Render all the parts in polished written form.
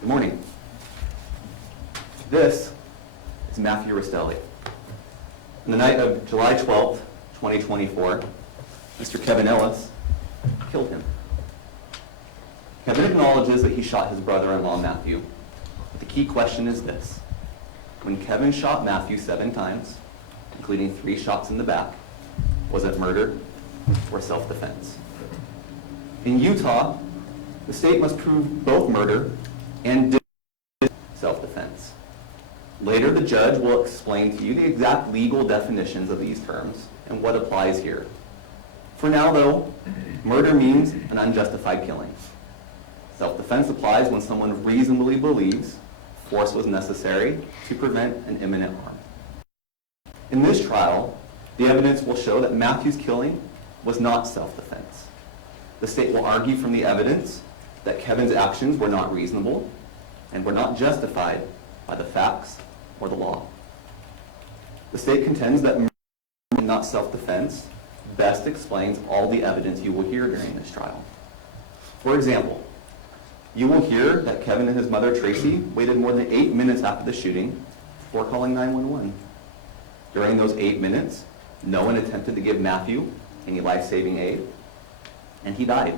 Good morning. This is Matthew Restelli. On the night of July 12th, 2024, Mr. Kevin Ellis killed him. Kevin acknowledges that he shot his brother-in-law Matthew, but the key question is this. When Kevin shot Matthew 7 times, including 3 shots in the back, was it murder or self-defense? In Utah, the state must prove both murder and self-defense. Later, the judge will explain to you the exact legal definitions of these terms and what applies here. For now, though, murder means an unjustified killing. Self-defense applies when someone reasonably believes force was necessary to prevent an imminent harm. In this trial, the evidence will show that Matthew's killing was not self-defense. The state will argue from the evidence that Kevin's actions were not reasonable and were not justified by the facts or the law. The state contends that murder, not self-defense, best explains all the evidence you will hear during this trial. For example, you will hear that Kevin and his mother Tracy waited more than 8 minutes after the shooting before calling 911. During those 8 minutes, no one attempted to give Matthew any life-saving aid, and he died.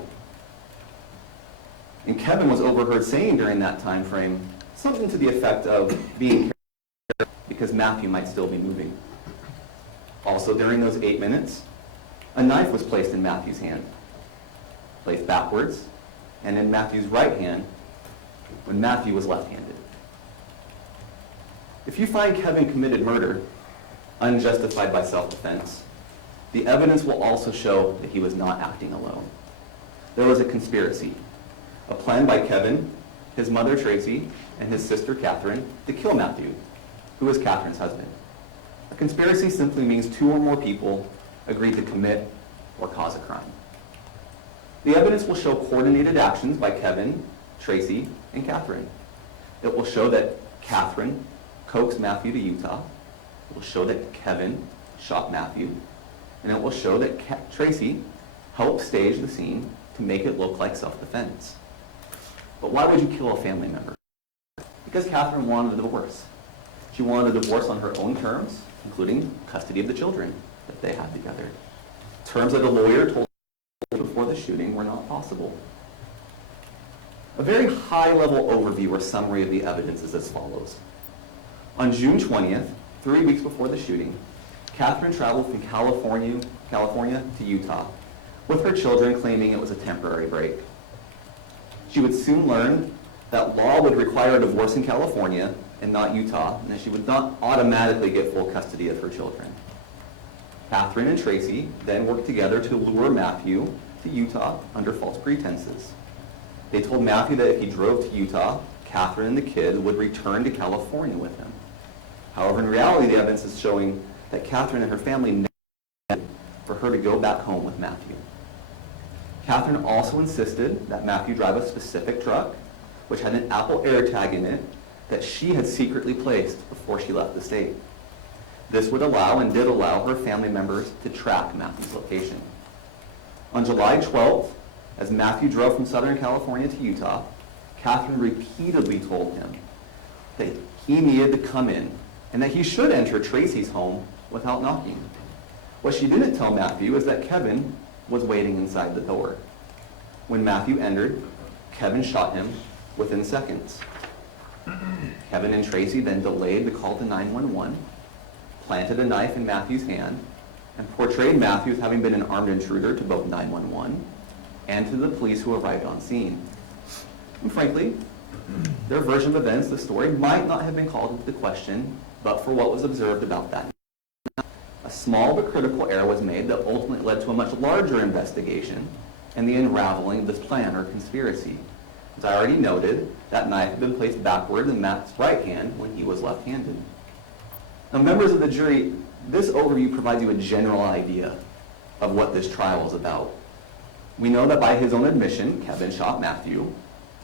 And Kevin was overheard saying during that time frame something to the effect of being careful because Matthew might still be moving. Also, during those 8 minutes, a knife was placed in Matthew's hand, placed backwards, and in Matthew's right hand when Matthew was left-handed. If you find Kevin committed murder, unjustified by self-defense, the evidence will also show that he was not acting alone. There was a conspiracy, a plan by Kevin, his mother Tracy, and his sister Kathryn to kill Matthew, who was Kathryn's husband. A conspiracy simply means 2 or more people agreed to commit or cause a crime. The evidence will show coordinated actions by Kevin, Tracy, and Kathryn. It will show that Kathryn coaxed Matthew to Utah. It will show that Kevin shot Matthew. And it will show that Tracy helped stage the scene to make it look like self-defense. But why would you kill a family member? Because Kathryn wanted a divorce. She wanted a divorce on her own terms, including custody of the children that they had together. Terms that a lawyer told before the shooting were not possible. A very high-level overview or summary of the evidence is as follows. On June 20th, 3 weeks before the shooting, Kathryn traveled from California to Utah with her children, claiming it was a temporary break. She would soon learn that law would require a divorce in California and not Utah, and that she would not automatically get full custody of her children. Kathryn and Tracy then worked together to lure Matthew to Utah under false pretenses. They told Matthew that if he drove to Utah, Kathryn and the kids would return to California with him. However, in reality, the evidence is showing that Kathryn and her family never for her to go back home with Matthew. Kathryn also insisted that Matthew drive a specific truck, which had an Apple AirTag in it that she had secretly placed before she left the state. This would allow and did allow her family members to track Matthew's location. On July 12th, as Matthew drove from Southern California to Utah, Kathryn repeatedly told him that he needed to come in and that he should enter Tracy's home without knocking. What she didn't tell Matthew is that Kevin was waiting inside the door. When Matthew entered, Kevin shot him within seconds. Kevin and Tracy then delayed the call to 911, planted a knife in Matthew's hand, and portrayed Matthew as having been an armed intruder to both 911 and to the police who arrived on scene. And frankly, their version of events, the story, might not have been called into question but for what was observed about that. A small but critical error was made that ultimately led to a much larger investigation and the unraveling of this plan or conspiracy. As I already noted, that knife had been placed backward in Matt's right hand when he was left-handed. Now, members of the jury, this overview provides you a general idea of what this trial is about. We know that by his own admission, Kevin shot Matthew,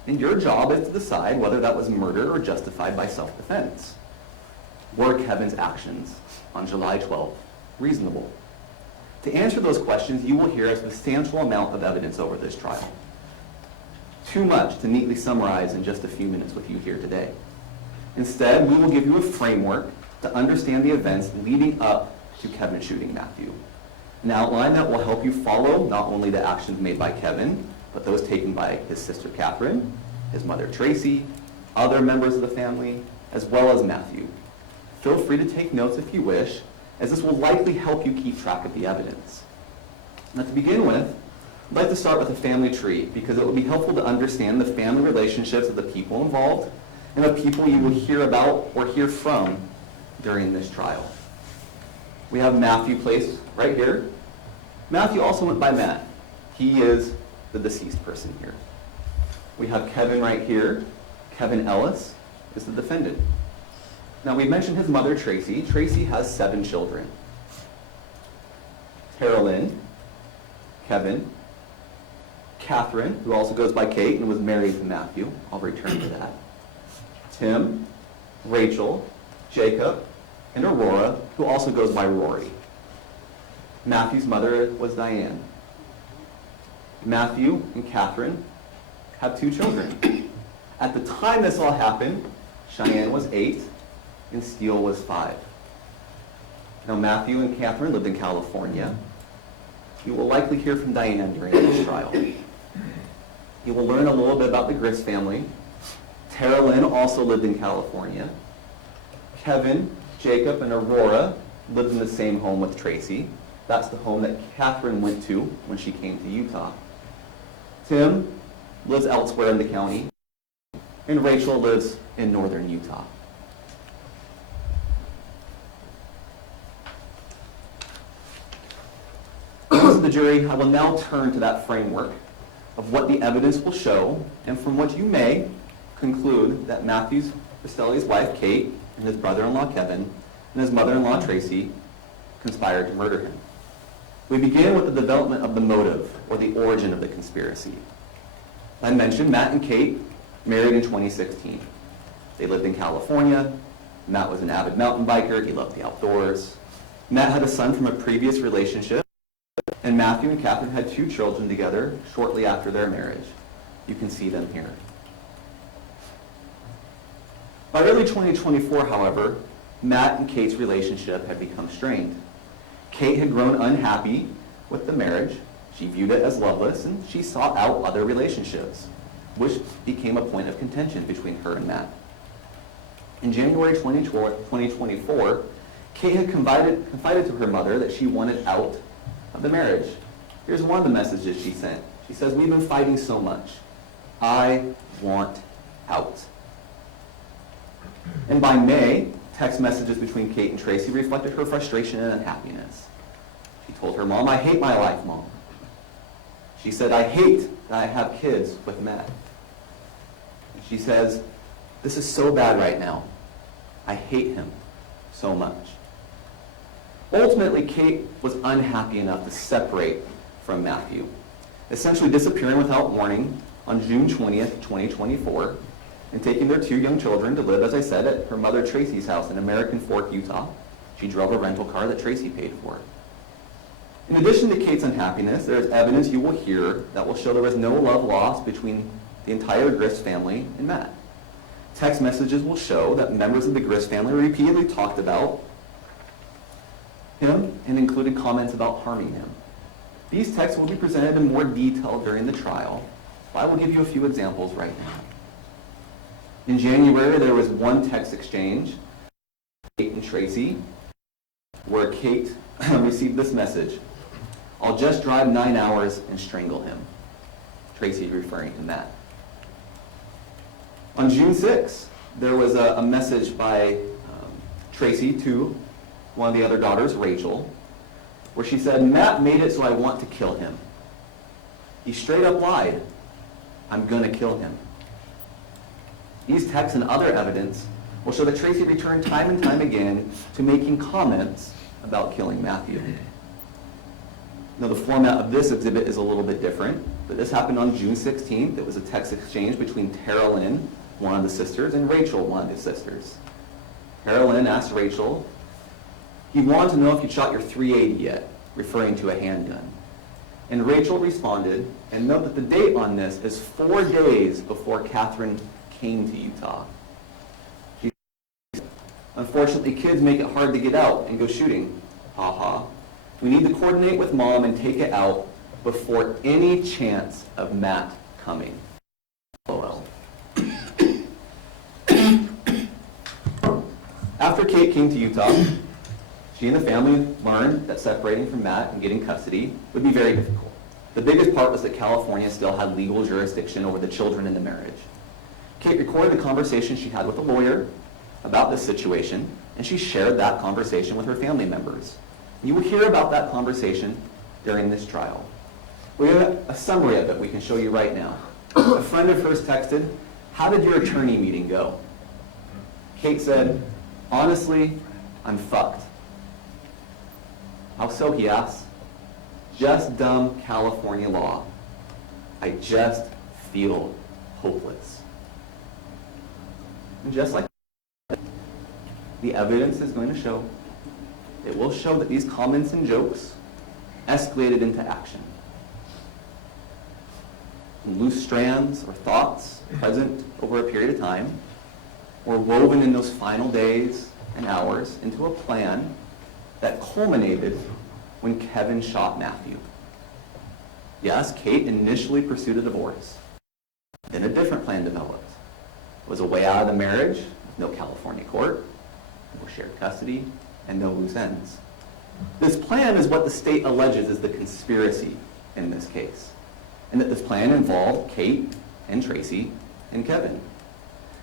and your job is to decide whether that was murder or justified by self-defense. Were Kevin's actions on July 12th reasonable? To answer those questions, you will hear a substantial amount of evidence over this trial. too much to neatly summarize in just a few minutes with you here today. Instead, we will give you a framework to understand the events leading up to Kevin shooting Matthew. An outline that will help you follow not only the actions made by Kevin, but those taken by his sister Kathryn, his mother Tracy, other members of the family, as well as Matthew. Feel free to take notes if you wish, as this will likely help you keep track of the evidence. Now, to begin with, I'd like to start with a family tree because it will be helpful to understand the family relationships of the people involved and the people you will hear about or hear from during this trial. We have Matthew placed right here. Matthew also went by Matt. He is the deceased person here. We have Kevin right here. Kevin Ellis is the defendant. Now, we mentioned his mother, Tracy. Tracy has 7 children. Carolyn, Kevin, Kathryn, who also goes by Kate and was married to Matthew. I'll return to that. Tim, Rachel, Jacob, and Aurora, who also goes by Rory. Matthew's mother was Diane. Matthew and Kathryn have 2 children. At the time this all happened, Cheyenne was 8 and Steele was 5. Now, Matthew and Kathryn lived in California. You will likely hear from Diane during this trial. You will learn a little bit about the Grist family. Tara Lynn also lived in California. Kevin, Jacob, and Aurora lived in the same home with Tracy. That's the home that Kathryn went to when she came to Utah. Tim lives elsewhere in the county, and Rachel lives in northern Utah. As the jury, I will now turn to that framework of what the evidence will show, and from what you may conclude that Matthew Restelli's wife, Kate, and his brother-in-law, Kevin, and his mother-in-law, Tracy, conspired to murder him. We begin with the development of the motive, or the origin of the conspiracy. I mentioned Matt and Kate married in 2016. They lived in California. Matt was an avid mountain biker. He loved the outdoors. Matt had a son from a previous relationship, and Matthew and Kathryn had 2 children together shortly after their marriage. You can see them here. By early 2024, however, Matt and Kate's relationship had become strained. Kate had grown unhappy with the marriage. She viewed it as loveless, and she sought out other relationships, which became a point of contention between her and Matt. In January 2024, Kate had confided to her mother that she wanted out of the marriage. Here's one of the messages she sent. She says, "We've been fighting so much. I want out." And by May, text messages between Kate and Tracy reflected her frustration and unhappiness. She told her mom, "I hate my life, Mom." She said, "I hate that I have kids with Matt." And she says, "This is so bad right now. I hate him so much." Ultimately, Kate was unhappy enough to separate from Matthew, essentially disappearing without warning on June 20th, 2024, and taking their 2 young children to live, as I said, at her mother Tracy's house in American Fork, Utah. She drove a rental car that Tracy paid for. In addition to Kate's unhappiness, there is evidence you will hear that will show there was no love lost between the entire Grist family and Matt. Text messages will show that members of the Grist family repeatedly talked about him and included comments about harming him. These texts will be presented in more detail during the trial, but I will give you a few examples right now. In January, there was one text exchange, Kate and Tracy, where Kate received this message: "I'll just drive 9 hours and strangle him." Tracy referring to Matt. On June 6th, there was a message by Tracy to one of the other daughters, Rachel, where she said, "Matt made it so I want to kill him. He straight up lied. I'm gonna kill him." These texts and other evidence will show that Tracy returned time and time again to making comments about killing Matthew. Now, the format of this exhibit is a little bit different, but this happened on June 16th. It was a text exchange between Tara Lynn, one of the sisters, and Rachel, one of the sisters. Tara Lynn asked Rachel, "He wanted to know if you shot your .380 yet," referring to a handgun. And Rachel responded, and note that the date on this is 4 days before Kathryn came to Utah. She said, unfortunately, kids make it hard to get out and go shooting. Ha ha. We need to coordinate with Mom and take it out before any chance of Matt coming. LOL. After Kate came to Utah, she and the family learned that separating from Matt and getting custody would be very difficult. The biggest part was that California still had legal jurisdiction over the children in the marriage. Kate recorded the conversation she had with a lawyer about this situation, and she shared that conversation with her family members. You will hear about that conversation during this trial. We have a summary of it we can show you right now. A friend of hers texted, "How did your attorney meeting go?" Kate said, "Honestly, I'm fucked." "How so?" he asked. "Just dumb California law. I just feel hopeless." And just like that, the evidence is going to show, it will show that these comments and jokes escalated into action. Loose strands or thoughts present over a period of time were woven in those final days and hours into a plan that culminated when Kevin shot Matthew. Yes, Kate initially pursued a divorce. Then a different plan developed. It was a way out of the marriage, with no California court, no shared custody, and no loose ends. This plan is what the state alleges is the conspiracy in this case, and that this plan involved Kate and Tracy and Kevin.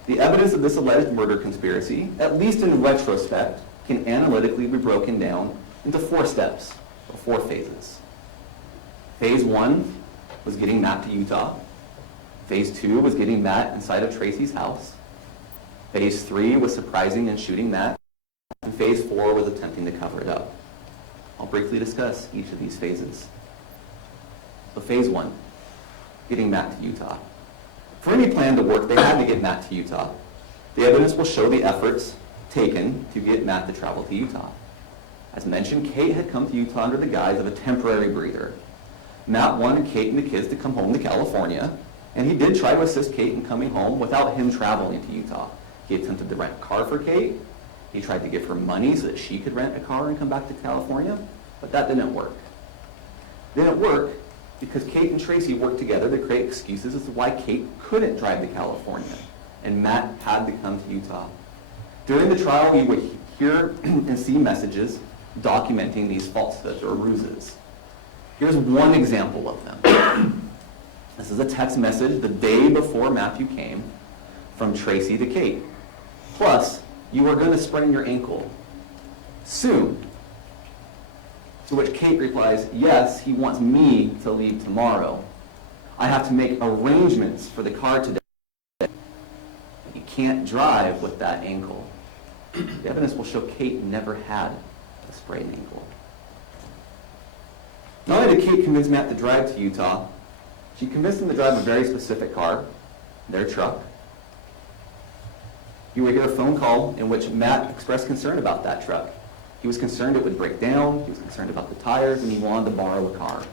The evidence of this alleged murder conspiracy, at least in retrospect, can analytically be broken down into 4 steps, or 4 phases. Phase 1 was getting Matt to Utah. Phase 2 was getting Matt inside of Tracy's house. Phase 3 was surprising and shooting Matt. And Phase 4 was attempting to cover it up. I'll briefly discuss each of these phases. So Phase 1, getting Matt to Utah. For any plan to work, they had to get Matt to Utah. The evidence will show the efforts taken to get Matt to travel to Utah. As mentioned, Kate had come to Utah under the guise of a temporary breather. Matt wanted Kate and the kids to come home to California, and he did try to assist Kate in coming home without him traveling to Utah. He attempted to rent a car for Kate. He tried to give her money so that she could rent a car and come back to California, but that didn't work. It didn't work because Kate and Tracy worked together to create excuses as to why Kate couldn't drive to California, and Matt had to come to Utah. During the trial, you would hear and see messages documenting these falsehoods or ruses. Here's one example of them. This is a text message the day before Matthew came from Tracy to Kate. Plus, you are going to sprain your ankle soon. To which Kate replies, yes, he wants me to leave tomorrow. I have to make arrangements for the car today. You can't drive with that ankle. The evidence will show Kate never had a sprained ankle. Not only did Kate convince Matt to drive to Utah, she convinced him to drive a very specific car, their truck. You would hear a phone call in which Matt expressed concern about that truck. He was concerned it would break down, he was concerned about the tires, and he wanted to borrow a car.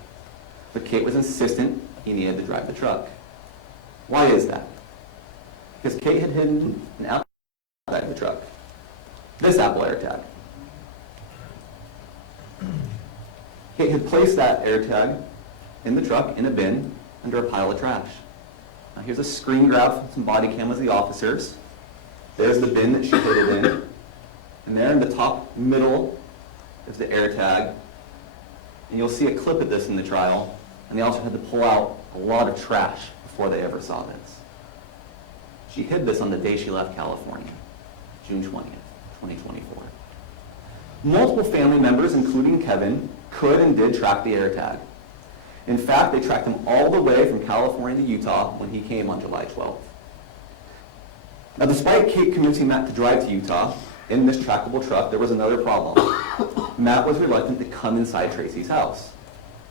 But Kate was insistent he needed to drive the truck. Why is that? Because Kate had hidden an Apple inside the truck. This Apple AirTag. Kate had placed that AirTag in the truck in a bin under a pile of trash. Now here's a screen grab from some body cameras of the officers. There's the bin that she hid it in. And there in the top middle is the AirTag. And you'll see a clip of this in the trial. And they also had to pull out a lot of trash before they ever saw this. She hid this on the day she left California, June 20th, 2024. Multiple family members, including Kevin, could and did track the AirTag. In fact, they tracked him all the way from California to Utah when he came on July 12th. Now, despite Kate convincing Matt to drive to Utah in this trackable truck, there was another problem. Matt was reluctant to come inside Tracy's house.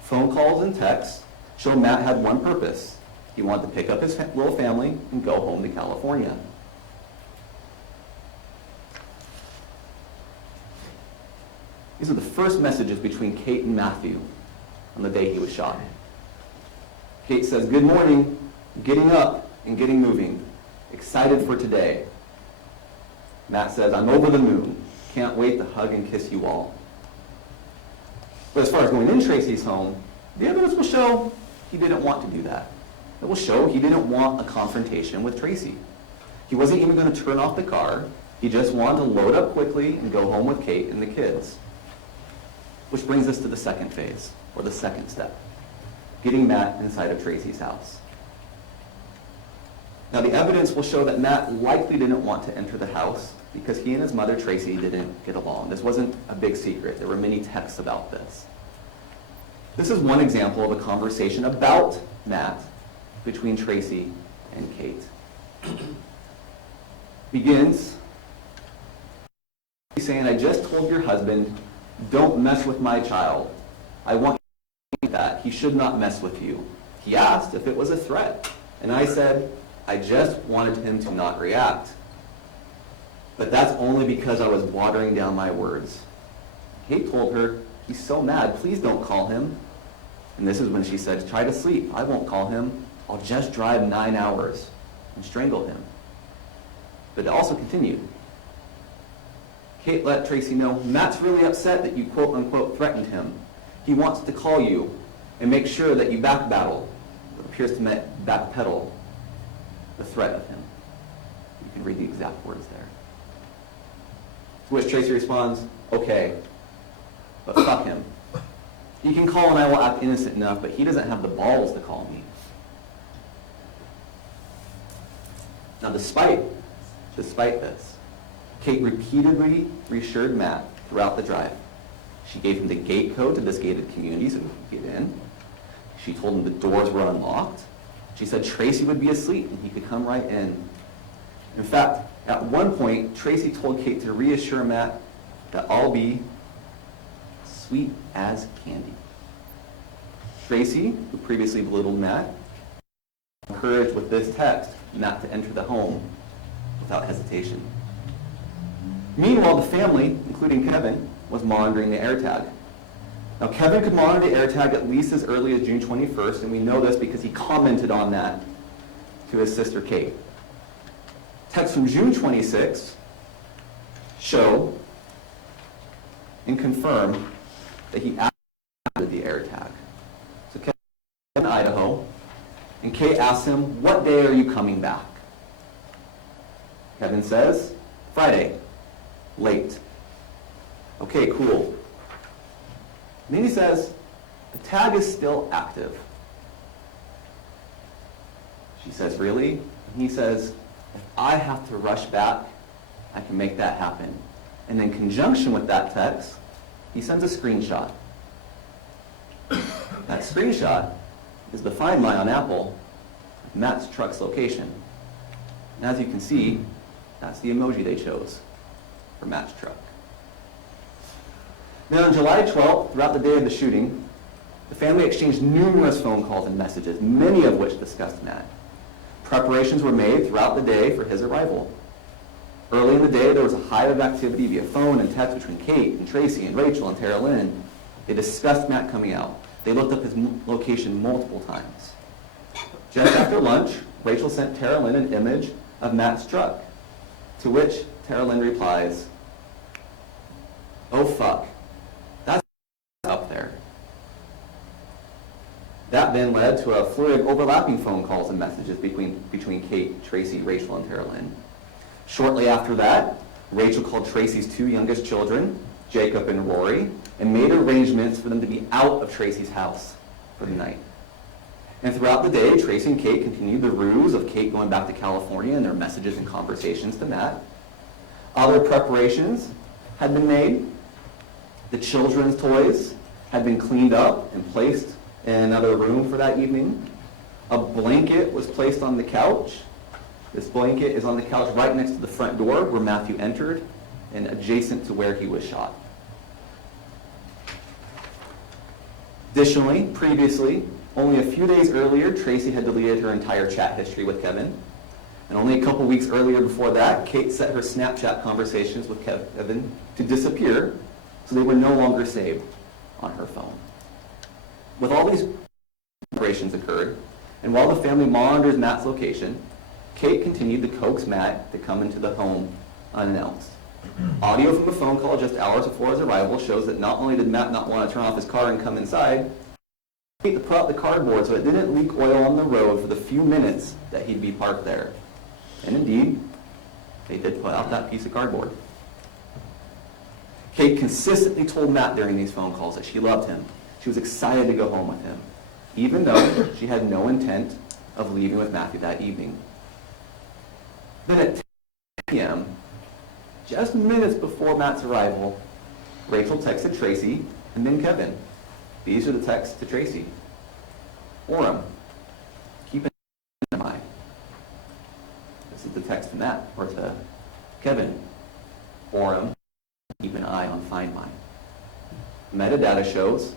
Phone calls and texts show Matt had one purpose. He wanted to pick up his little family and go home to California. These are the first messages between Kate and Matthew. on the day he was shot. Kate says, "Good morning, getting up and getting moving. Excited for today." Matt says, "I'm over the moon. Can't wait to hug and kiss you all." But as far as going in Tracy's home, the evidence will show he didn't want to do that. It will show he didn't want a confrontation with Tracy. He wasn't even going to turn off the car. He just wanted to load up quickly and go home with Kate and the kids. Which brings us to the second phase, or the second step, getting Matt inside of Tracy's house. Now the evidence will show that Matt likely didn't want to enter the house because he and his mother Tracy didn't get along. This wasn't a big secret. There were many texts about this. This is one example of a conversation about Matt between Tracy and Kate. Begins saying, "I just told your husband, don't mess with my child. I want you to know that. He should not mess with you. He asked if it was a threat, and I said, I just wanted him to not react. But that's only because I was watering down my words." Kate told her, "He's so mad, please don't call him." And this is when she said, "Try to sleep. I won't call him. I'll just drive 9 hours and strangle him." But it also continued. Kate let Tracy know, "Matt's really upset that you quote unquote threatened him. He wants to call you and make sure that you backbattle." It appears to backpedal the threat of him. You can read the exact words there. To which Tracy responds, "Okay, but fuck him. He can call and I will act innocent enough, but he doesn't have the balls to call me." Now despite this, Kate repeatedly reassured Matt throughout the drive. She gave him the gate code to this gated community so he could get in. She told him the doors were unlocked. She said Tracy would be asleep and he could come right in. In fact, at one point, Tracy told Kate to reassure Matt that I'll be sweet as candy. Tracy, who previously belittled Matt, encouraged with this text Matt to enter the home without hesitation. Meanwhile, the family, including Kevin, was monitoring the AirTag. Now, Kevin could monitor the AirTag at least as early as June 21st, and we know this because he commented on that to his sister Kate. Texts from June 26th show and confirm that he activated the AirTag. So Kevin in Idaho, and Kate asks him, "What day are you coming back?" Kevin says, "Friday, late." "Okay, cool." And then he says, "The tag is still active." She says, "Really?" And he says, "If I have to rush back, I can make that happen." And in conjunction with that text, he sends a screenshot. That screenshot is the Find My on Apple of Matt's truck's location. And as you can see, that's the emoji they chose for Matt's truck. Now on July 12th, throughout the day of the shooting, the family exchanged numerous phone calls and messages, many of which discussed Matt. Preparations were made throughout the day for his arrival. Early in the day, there was a hive of activity via phone and text between Kate and Tracy and Rachel and Tara Lynn. They discussed Matt coming out. They looked up his location multiple times. Just after lunch, Rachel sent Tara Lynn an image of Matt's truck, to which Tara Lynn replies, "Oh fuck, that's up there." That then led to a flurry of overlapping phone calls and messages between Kate, Tracy, Rachel, and Tara Lynn. Shortly after that, Rachel called Tracy's 2 youngest children, Jacob and Rory, and made arrangements for them to be out of Tracy's house for the night. And throughout the day, Tracy and Kate continued the ruse of Kate going back to California and their messages and conversations to Matt. Other preparations had been made. The children's toys had been cleaned up and placed in another room for that evening. A blanket was placed on the couch. This blanket is on the couch right next to the front door where Matthew entered and adjacent to where he was shot. Additionally, previously, only a few days earlier, Tracy had deleted her entire chat history with Kevin. And only a couple weeks earlier before that, Kate set her Snapchat conversations with Kevin to disappear so they were no longer saved on her phone. With all these operations occurred, and while the family monitors Matt's location, Kate continued to coax Matt to come into the home unannounced. Audio from a phone call just hours before his arrival shows that not only did Matt not want to turn off his car and come inside, he put out the cardboard so it didn't leak oil on the road for the few minutes that he'd be parked there. And indeed, they did put out that piece of cardboard. Kate consistently told Matt during these phone calls that she loved him. She was excited to go home with him, even though she had no intent of leaving with Matthew that evening. Then at 10 p.m., just minutes before Matt's arrival, Rachel texted Tracy and then Kevin. These are the texts to Tracy. Orem, keep an eye. This is the text to Matt, or to Kevin. Orem, keep an eye on Find My. Metadata shows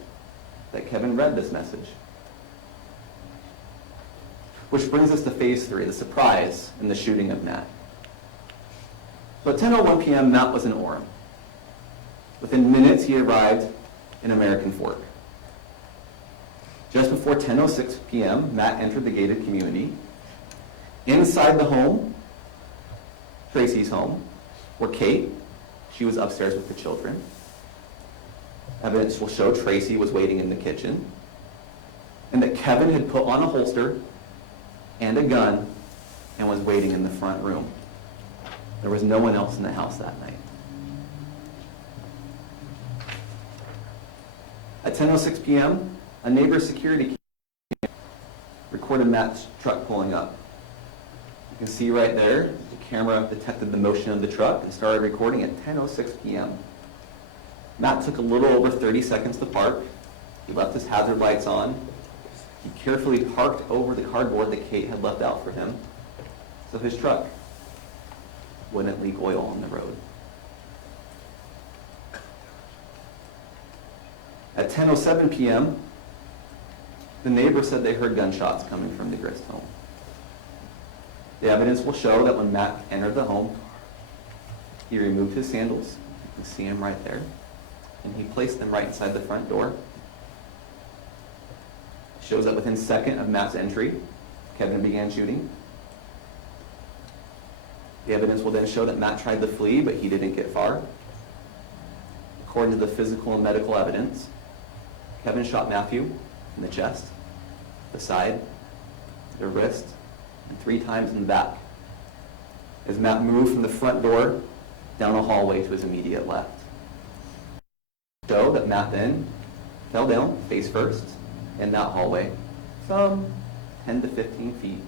that Kevin read this message. Which brings us to phase 3, the surprise in the shooting of Matt. So at 10:01 p.m., Matt was in Orem. Within minutes, he arrived in American Fork. Just before 10:06 p.m., Matt entered the gated community. Inside the home, Tracy's home, were Kate. She was upstairs with the children. Evidence will show Tracy was waiting in the kitchen, and that Kevin had put on a holster and a gun and was waiting in the front room. There was no one else in the house that night. At 10:06 p.m., a neighbor's security camera recorded Matt's truck pulling up. You can see right there, the camera detected the motion of the truck and started recording at 10:06 p.m. Matt took a little over 30 seconds to park. He left his hazard lights on. He carefully parked over the cardboard that Kate had left out for him, so his truck wouldn't leak oil on the road. At 10:07 p.m., the neighbor said they heard gunshots coming from the Grist home. The evidence will show that when Matt entered the home, he removed his sandals. You can see him right there. And he placed them right inside the front door. It shows that within seconds of Matt's entry, Kevin began shooting. The evidence will then show that Matt tried to flee, but he didn't get far. According to the physical and medical evidence, Kevin shot Matthew in the chest, the side, the wrist, and 3 times in the back, as Matt moved from the front door down a hallway to his immediate left. Show that Matt then fell down face first in that hallway, some 10 to 15 feet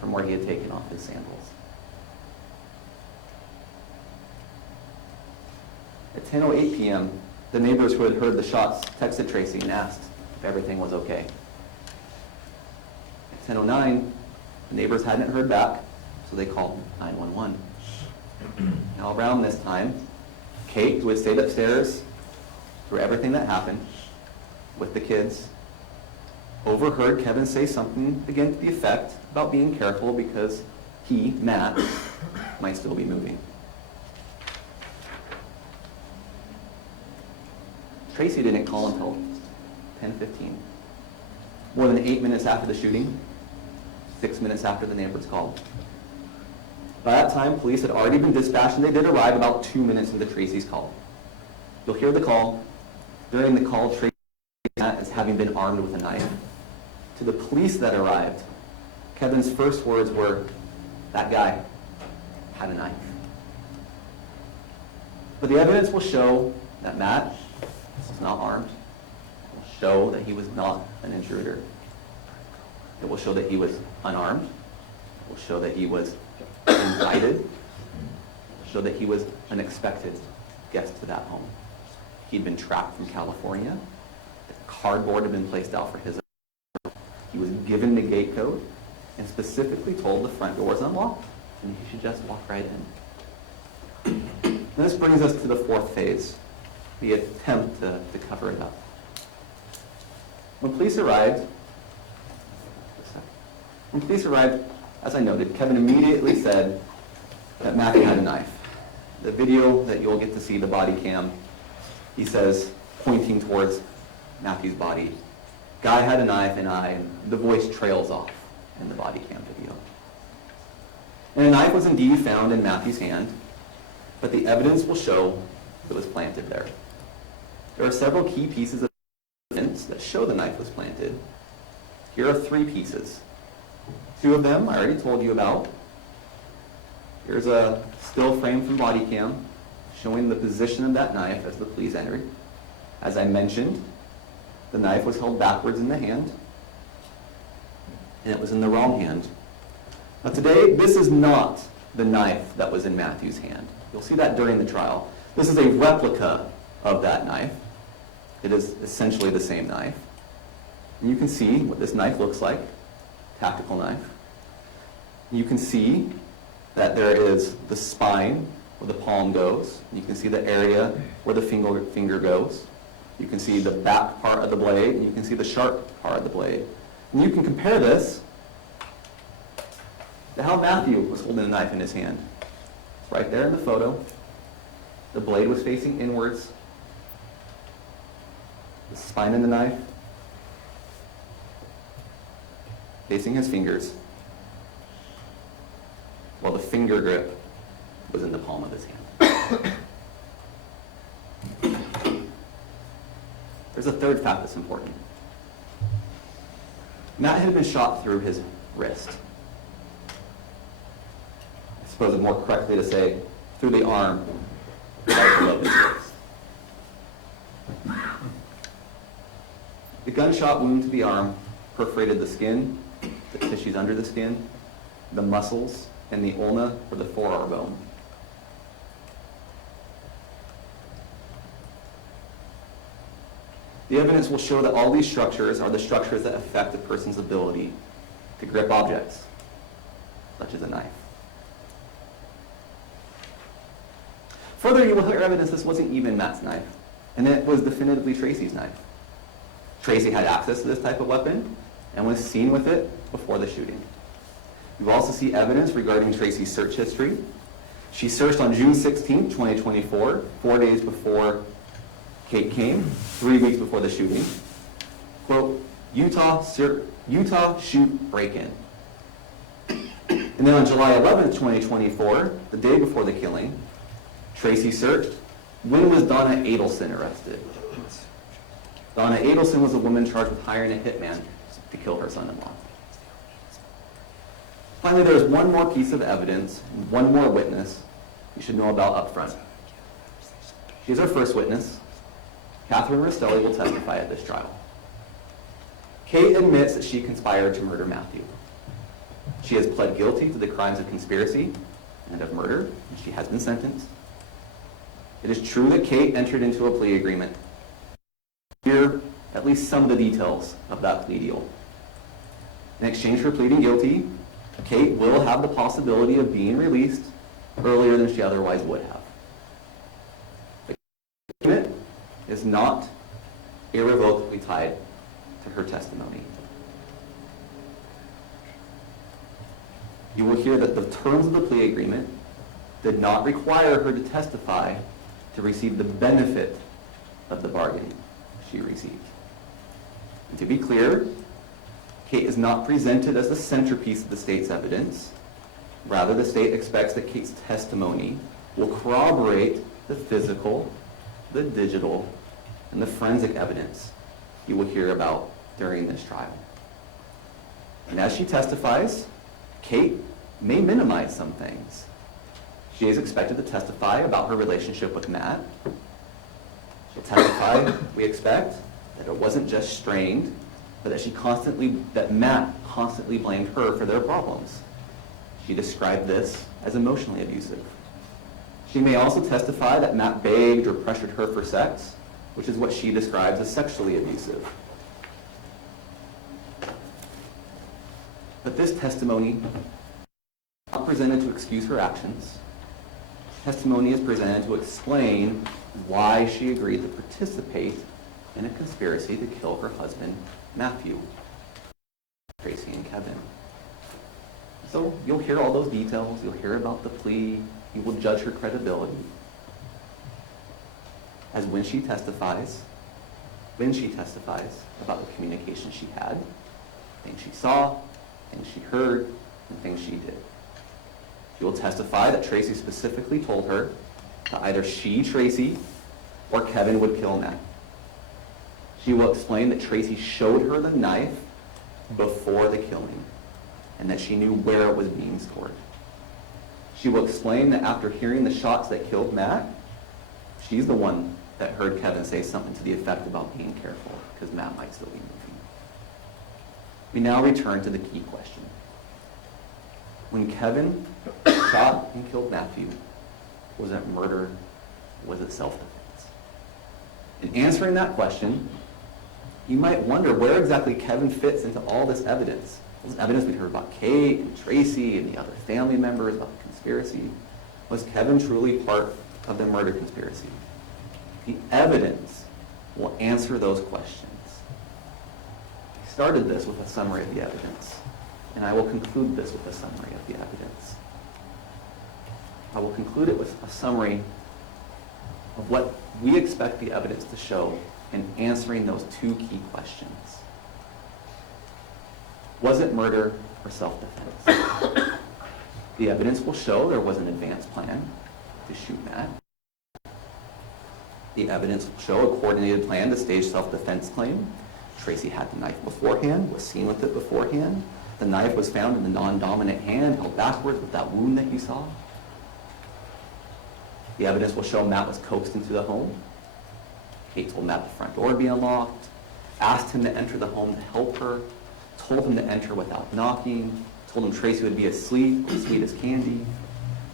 from where he had taken off his sandals. At 10:08 p.m., the neighbors who had heard the shots texted Tracy and asked if everything was okay. At 10:09, the neighbors hadn't heard back, so they called 911. Now around this time, Kate, who had stayed upstairs through everything that happened with the kids, overheard Kevin say something again to the effect about being careful because he, Matt, might still be moving. Tracy didn't call until 10:15. More than 8 minutes after the shooting, 6 minutes after the neighbors called. By that time, police had already been dispatched, and they did arrive about 2 minutes into Tracy's call. You'll hear the call. During the call, Tracy as having been armed with a knife. To the police that arrived, Kevin's first words were, "That guy had a knife." But the evidence will show that Matt was not armed. It will show that he was not an intruder. It will show that he was unarmed. It will show that he was invited. It will show that he was an expected guest to that home. He'd been tracked from California. The cardboard had been placed out for his. He was given the gate code and specifically told the front door is unlocked and he should just walk right in. And this brings us to the 4th phase, the attempt to cover it up. When police arrived, as I noted, Kevin immediately said that Matthew had a knife. The video that you'll get to see, the body cam, he says, pointing towards Matthew's body, Guy had a knife, and the voice trails off in the body cam video. And a knife was indeed found in Matthew's hand, but the evidence will show it was planted there. There are several key pieces of evidence that show the knife was planted. Here are 3 pieces. 2 of them I already told you about. Here's a still frame from body cam showing the position of that knife as the police entered. As I mentioned, the knife was held backwards in the hand, and it was in the wrong hand. Now today, this is not the knife that was in Matthew's hand. You'll see that during the trial. This is a replica of that knife. It is essentially the same knife. And you can see what this knife looks like, tactical knife. You can see that there is the spine where the palm goes. You can see the area where the finger goes. You can see the back part of the blade, and you can see the sharp part of the blade. And you can compare this to how Matthew was holding the knife in his hand. It's right there in the photo. The blade was facing inwards. The spine of the knife facing his fingers, while the finger grip was in the palm of his hand. There's a third fact that's important. Matt had been shot through his wrist. I suppose it's more correctly to say through the arm, right below his wrist. The gunshot wound to the arm perforated the skin, the tissues under the skin, the muscles, and the ulna, or the forearm bone. The evidence will show that all these structures are the structures that affect a person's ability to grip objects, such as a knife. Further, you will hear evidence this wasn't even Matt's knife, and it was definitively Tracy's knife. Tracy had access to this type of weapon and was seen with it before the shooting. You also see evidence regarding Tracy's search history. She searched on June 16, 2024, 4 days before Kate came, 3 weeks before the shooting. Quote, Utah shoot break-in. And then on July 11, 2024, the day before the killing, Tracy searched, when was Donna Adelson arrested? Donna Adelson was a woman charged with hiring a hitman to kill her son-in-law. Finally, there is one more piece of evidence, one more witness you should know about up front. She's our first witness. Kathryn Restelli will testify at this trial. Kate admits that she conspired to murder Matthew. She has pled guilty to the crimes of conspiracy and of murder, and she has been sentenced. It is true that Kate entered into a plea agreement. Here, at least some of the details of that plea deal. In exchange for pleading guilty, Kate will have the possibility of being released earlier than she otherwise would have. The agreement is not irrevocably tied to her testimony. You will hear that the terms of the plea agreement did not require her to testify to receive the benefit of the bargain she received. And to be clear, Kate is not presented as the centerpiece of the state's evidence. Rather, the state expects that Kate's testimony will corroborate the physical, the digital, and the forensic evidence you will hear about during this trial. And as she testifies, Kate may minimize some things. She is expected to testify about her relationship with Matt. She'll testify, we expect, that it wasn't just strained, but that Matt constantly blamed her for their problems. She described this as emotionally abusive. She may also testify that Matt begged or pressured her for sex, which is what she describes as sexually abusive. But this testimony is not presented to excuse her actions. Testimony is presented to explain why she agreed to participate in a conspiracy to kill her husband, Matthew, Tracy, and Kevin. So you'll hear all those details. You'll hear about the plea. You will judge her credibility. As when she testifies, when she testifies about the communication she had, things she saw, things she heard, and things she did. She will testify that Tracy specifically told her that either she, Tracy, or Kevin would kill Matt. She will explain that Tracy showed her the knife before the killing, and that she knew where it was being stored. She will explain that after hearing the shots that killed Matt, she's the one that heard Kevin say something to the effect about being careful, because Matt might still be moving. We now return to the key question. When Kevin shot and killed Matthew, was it murder? Was it self-defense? In answering that question, you might wonder where exactly Kevin fits into all this evidence. This evidence we heard about Kate and Tracy and the other family members about the conspiracy. Was Kevin truly part of the murder conspiracy? The evidence will answer those questions. I started this with a summary of the evidence, and I will conclude this with a summary of the evidence. I will conclude it with a summary of what we expect the evidence to show in answering those two key questions. Was it murder or self-defense? The evidence will show there was an advanced plan to shoot Matt. The evidence will show a coordinated plan to stage self-defense claim. Tracy had the knife beforehand, was seen with it beforehand. The knife was found in the non-dominant hand, held backwards with that wound that you saw. The evidence will show Matt was coaxed into the home. Kate told Matt the front door would be unlocked, asked him to enter the home to help her, told him to enter without knocking, told him Tracy would be asleep, as sweet as candy.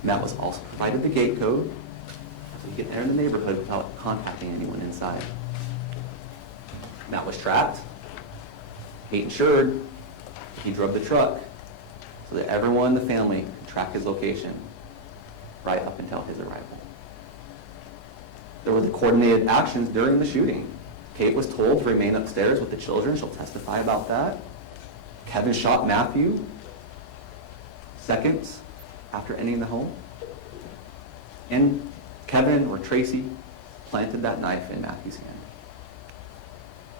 Matt was also provided the gate code, so he could enter the neighborhood without contacting anyone inside. Matt was tracked. Kate ensured he drove the truck so that everyone in the family could track his location right up until his arrival. There were the coordinated actions during the shooting. Kate was told to remain upstairs with the children. She'll testify about that. Kevin shot Matthew seconds after entering the home. And Kevin or Tracy planted that knife in Matthew's hand.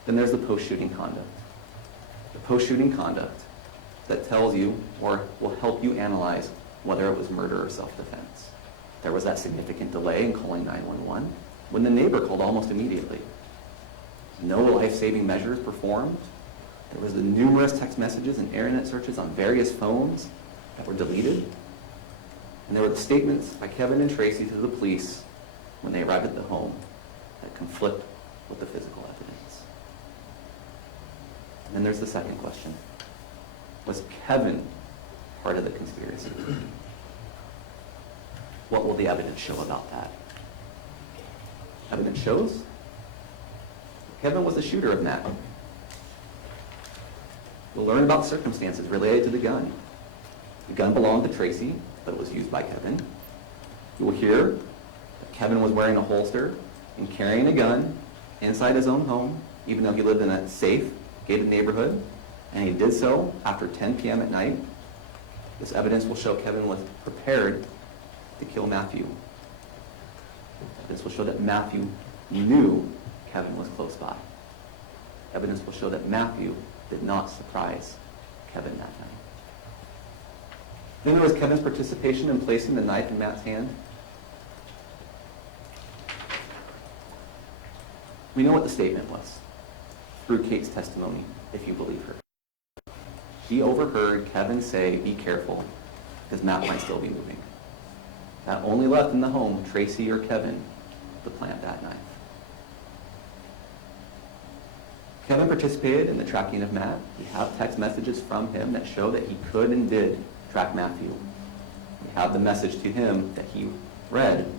Then there's the post-shooting conduct. The post-shooting conduct that tells you or will help you analyze whether it was murder or self-defense. There was that significant delay in calling 911 when the neighbor called almost immediately. No life-saving measures performed. There was the numerous text messages and internet searches on various phones that were deleted. And there were the statements by Kevin and Tracy to the police when they arrived at the home that conflict with the physical evidence. And then there's the second question. Was Kevin part of the conspiracy? What will the evidence show about that? Evidence shows Kevin was the shooter of Matt. We'll learn about circumstances related to the gun. The gun belonged to Tracy, but it was used by Kevin. You will hear that Kevin was wearing a holster and carrying a gun inside his own home, even though he lived in a safe, gated neighborhood, and he did so after 10 p.m. at night. This evidence will show Kevin was prepared to kill Matthew. This will show that Matthew knew Kevin was close by. Evidence will show that Matthew did not surprise Kevin that night. Then there was Kevin's participation in placing the knife in Matt's hand. We know what the statement was through Kate's testimony, if you believe her. She overheard Kevin say, "Be careful, because Matt might still be moving." That only left in the home Tracy or Kevin to plant that knife. Kevin participated in the tracking of Matt. We have text messages from him that show that he could and did track Matthew. We have the message to him that he read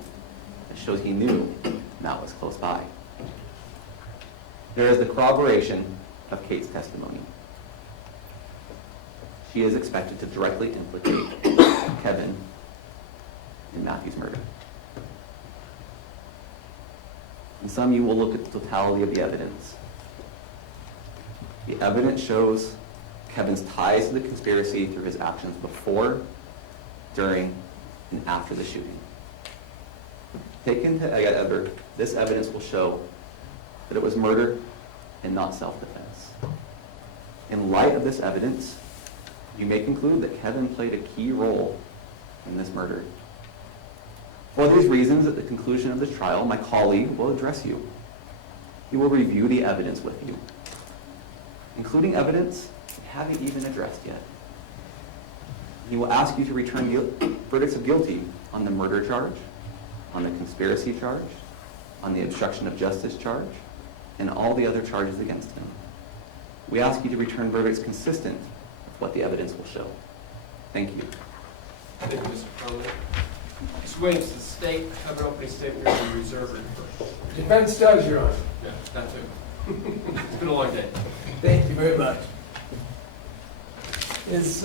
that shows he knew Matt was close by. There is the corroboration of Kate's testimony. She is expected to directly implicate Kevin in Matthew's murder. And some of you will look at the totality of the evidence. The evidence shows Kevin's ties to the conspiracy through his actions before, during, and after the shooting. Taken together, this evidence will show that it was murder and not self-defense. In light of this evidence, you may conclude that Kevin played a key role in this murder. For these reasons, at the conclusion of this trial, my colleague will address you. He will review the evidence with you, including evidence you haven't even addressed yet. He will ask you to return verdicts of guilty on the murder charge, on the conspiracy charge, on the obstruction of justice charge, and all the other charges against him. We ask you to return verdicts consistent with what the evidence will show. Thank you. Thank you, Mr. Conley. Mr. Williams, the state have an opening statement and reserve it first. Defense does, Your Honor. Yeah, that too. It's been a long day. Thank you very much. Is,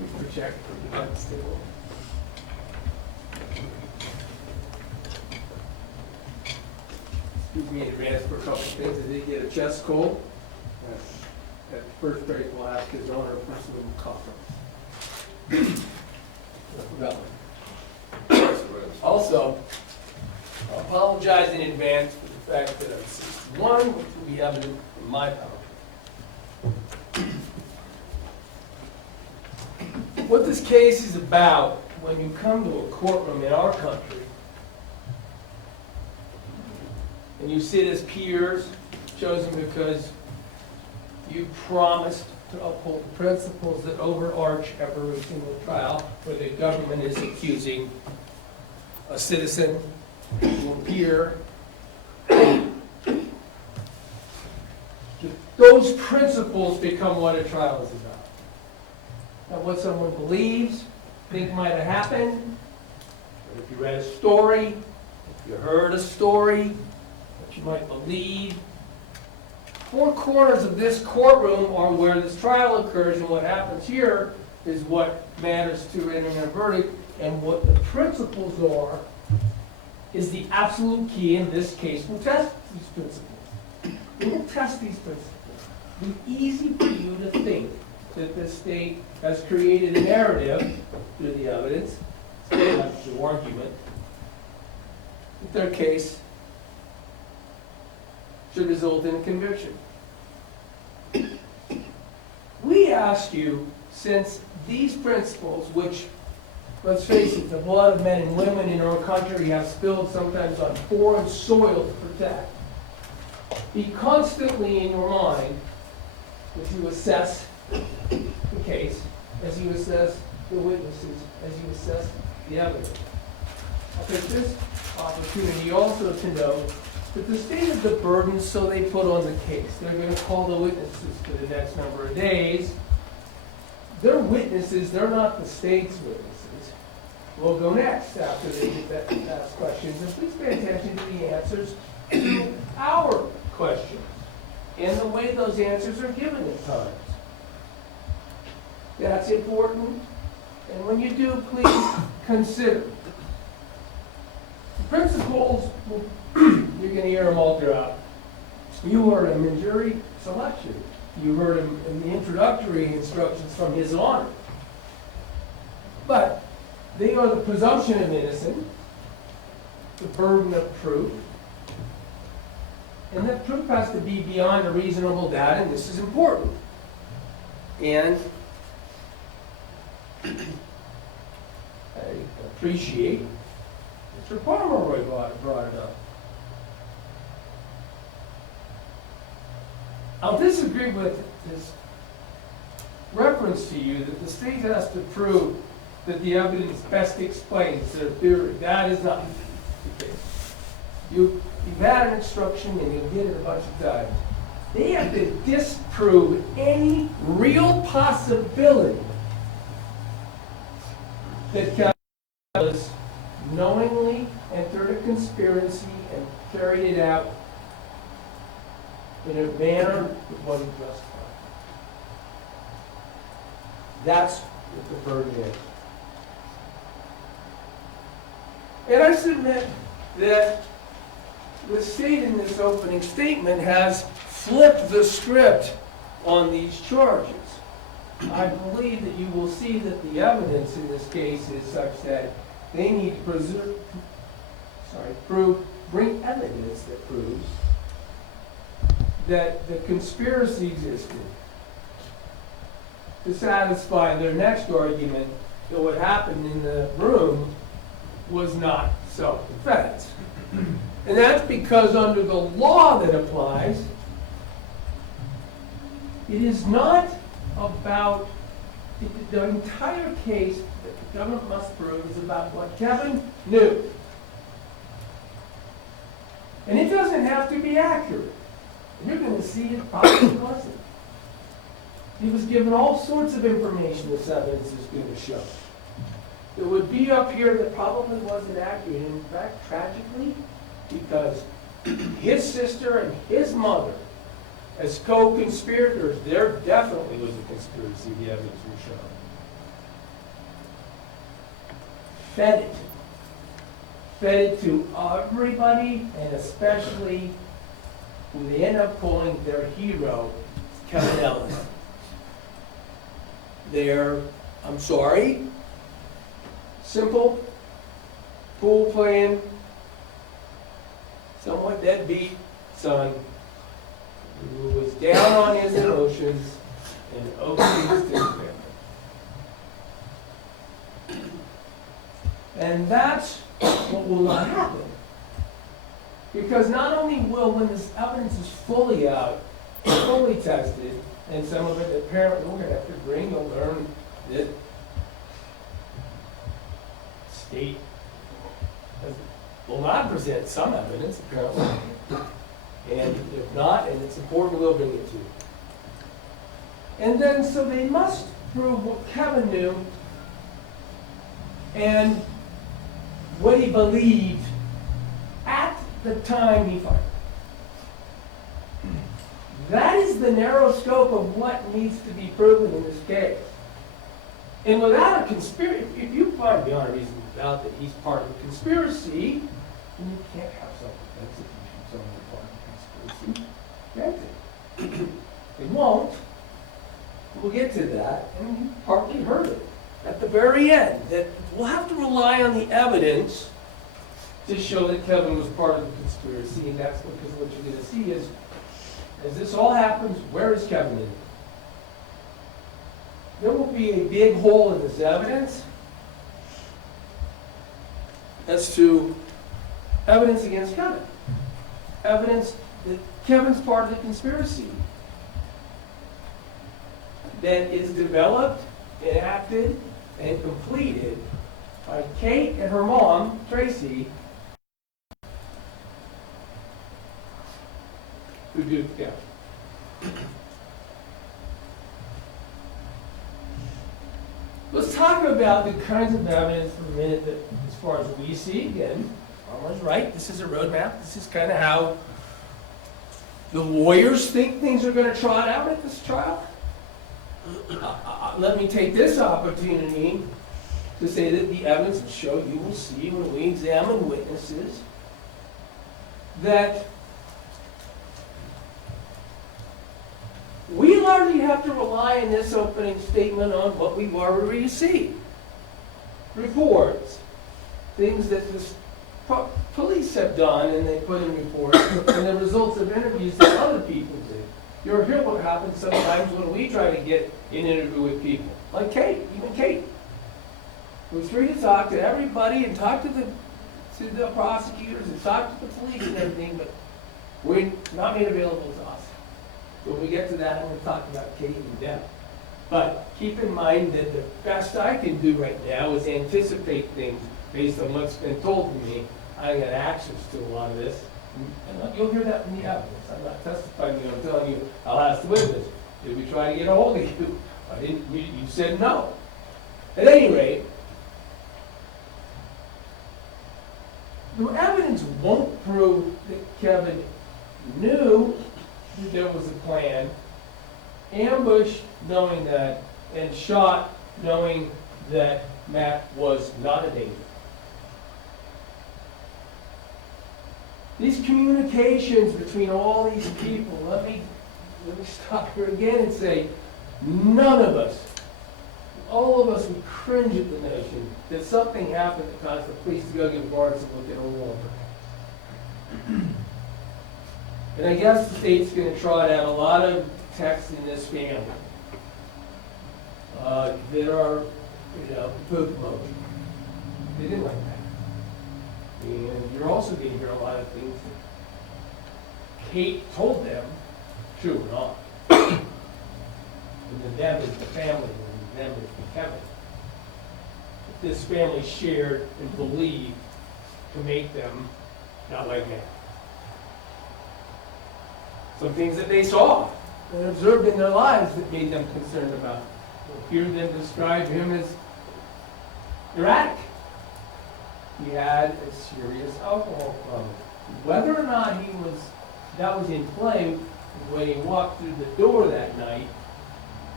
we project for the defense table. Excuse me in advance for a couple of things. I did get a chest cold. At first break, we'll ask His Honor for some coffee. Also, I apologize in advance for the fact that I'm 61, which will be evident in my power. What this case is about, when you come to a courtroom in our country, and you sit as peers, chosen because you promised to uphold the principles that overarch every single trial where the government is accusing a citizen or peer. Those principles become what a trial is about. Now, what someone believes, think might have happened, or if you read a story, if you heard a story, what you might believe. Four corners of this courtroom are where this trial occurs, and what happens here is what matters to entering a verdict, and what the principles are is the absolute key. In this case, we'll test these principles. We will test these principles. It's easy for you to think that the state has created a narrative through the evidence, that's the argument, that their case should result in a conviction. We ask you, since these principles, which, let's face it, the blood of men and women in our country have spilled sometimes on foreign soil to protect, be constantly in your mind as you assess the case, as you assess the witnesses, as you assess the evidence. I'll take this opportunity also to note that the state of the burden, so they put on the case. They're going to call the witnesses for the next number of days. They're witnesses, they're not the state's witnesses. We'll go next after they ask questions. And please pay attention to the answers to our questions and the way those answers are given at times. That's important. And when you do, please consider. The principles, you're going to hear them all throughout. You heard them in jury selection. You heard them in the introductory instructions from His Honor. But they are the presumption of innocence, the burden of proof, and that proof has to be beyond a reasonable doubt, and this is important. And I appreciate Mr. Pomeroy brought it up. I'll disagree with his reference to you that the state has to prove that the evidence best explains their theory. That is not the case. You've had an instruction and you'll get it a bunch of times. They have to disprove any real possibility that Kevin Ellis knowingly entered a conspiracy and carried it out in a manner that wasn't justified. That's what the burden is. And I submit that the state in this opening statement has flipped the script on these charges. I believe that you will see that the evidence in this case is such that they need to bring evidence that proves that the conspiracy existed to satisfy their next argument that what happened in the room was not self-defense. And that's because under the law that applies, it is not about, the entire case that the government must prove is about what Kevin knew. And it doesn't have to be accurate. You're going to see it probably wasn't. He was given all sorts of information this evidence is going to show. It would be up here that probably wasn't accurate. In fact, tragically, because his sister and his mother, as co-conspirators, there definitely was a conspiracy, the evidence will show. Fed it. Fed it to everybody, and especially who they end up calling their hero, Kevin Ellis. Their, I'm sorry, simple, pool playing, somewhat deadbeat son who was down on his emotions and overused his family. And that's what will not happen. Because not only will, when this evidence is fully out, fully tested, and some of it apparently we're going to have to bring, you'll learn that state will not present some evidence, apparently. And if not, and it's important, we'll bring it to you. And then, so they must prove what Kevin knew and what he believed at the time he fired. That is the narrow scope of what needs to be proven in this case. And without a conspiracy, if you find beyond a reasonable doubt that he's part of a conspiracy, then you can't have self-defense if you shoot someone part of a conspiracy. Can't they? They won't. We'll get to that, and you partly heard it at the very end, that we'll have to rely on the evidence to show that Kevin was part of the conspiracy, and that's because what you're going to see is, as this all happens, where is Kevin in it? There will be a big hole in this evidence as to evidence against Kevin. Evidence that Kevin's part of the conspiracy that is developed, enacted, and completed by Kate and her mom, Tracy, who do it together. Let's talk about the kinds of evidence for a minute that, as far as we see, again, Farmer's right, this is a roadmap. This is kind of how the lawyers think things are going to trot out at this trial. Let me take this opportunity to say that the evidence will show, you will see when we examine witnesses, that we largely have to rely in this opening statement on what we've already received. Reports, things that the police have done and they put in reports, and the results of interviews that other people do. You'll hear what happens sometimes when we try to get an interview with people, like Kate, even Kate, who's free to talk to everybody and talk to the prosecutors and talk to the police and everything, but we're not made available to us. When we get to that, I'm going to talk about Kate in depth. But keep in mind that the best I can do right now is anticipate things based on what's been told to me. I got access to a lot of this. And you'll hear that from the evidence. I'm not testifying to you. I'm telling you, I'll ask the witness. Did we try to get a hold of you? I didn't. You said no. At any rate, the evidence won't prove that Kevin knew that there was a plan, ambushed knowing that, and shot knowing that Matt was not a danger. These communications between all these people, let me stop here again and say, none of us, all of us would cringe at the notion that something happened that caused the police to go get warrants and look at a warrant. And I guess the state's gonna trot out a lot of texts in this family. That are, poop emoji. They didn't like that. And you're also gonna hear a lot of things that Kate told them, true or not. And the them is the family, and them is the Kevin. That this family shared and believed to make them not like that. Some things that they saw and observed in their lives that made them concerned about. We'll hear them describe him as erratic. He had a serious alcohol problem. Whether or not that was in play when he walked through the door that night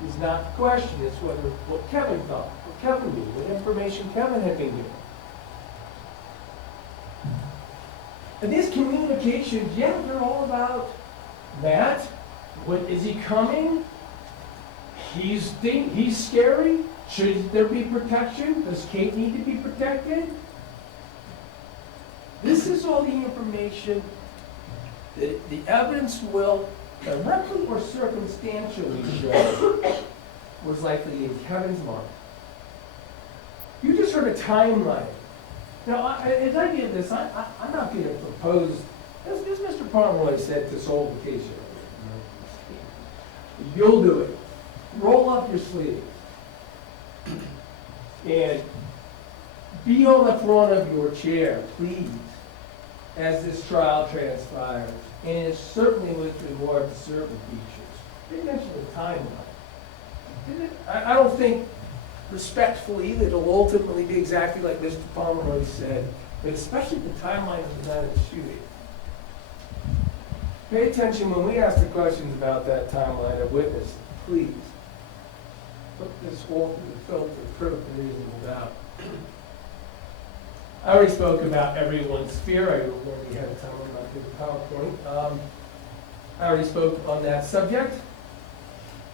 is not the question. It's what Kevin thought, what Kevin knew, what information Kevin had been given. And these communications, yeah, they're all about Matt. What is he coming? He's scary. Should there be protection? Does Kate need to be protected? This is all the information that the evidence will directly or circumstantially show was likely in Kevin's mind. You just heard a timeline. Now, as I give this, I'm not going to propose, as Mr. Pomeroy said, to solve the case. You'll do it. Roll up your sleeves. And be on the front of your chair, please, as this trial transpires. And it's certainly with regard to certain features. They mentioned the timeline. I don't think, respectfully, that it'll ultimately be exactly like Mr. Pomeroy said, but especially the timeline of the night of the shooting. Pay attention when we ask the questions about that timeline of witness, please. Put this whole through the filter of proof and reasonable doubt. I already spoke about everyone's fear. I already had a time on my big PowerPoint. I already spoke on that subject.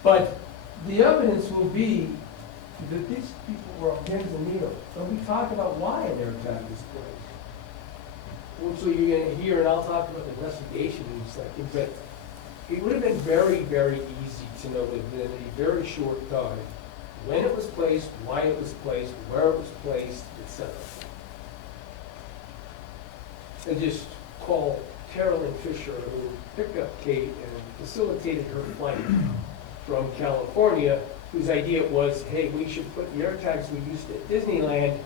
But the evidence will be that these people were on pins and needles. And we talk about why an air attack is placed. Which you're going to hear, and I'll talk about the investigation in a second, but it would have been very, very easy to know within a very short time when it was placed, why it was placed, where it was placed, etc. And just call Carolyn Fisher, who picked up Kate and facilitated her flight from California, whose idea was, hey, we should put the air tags we used at Disneyland,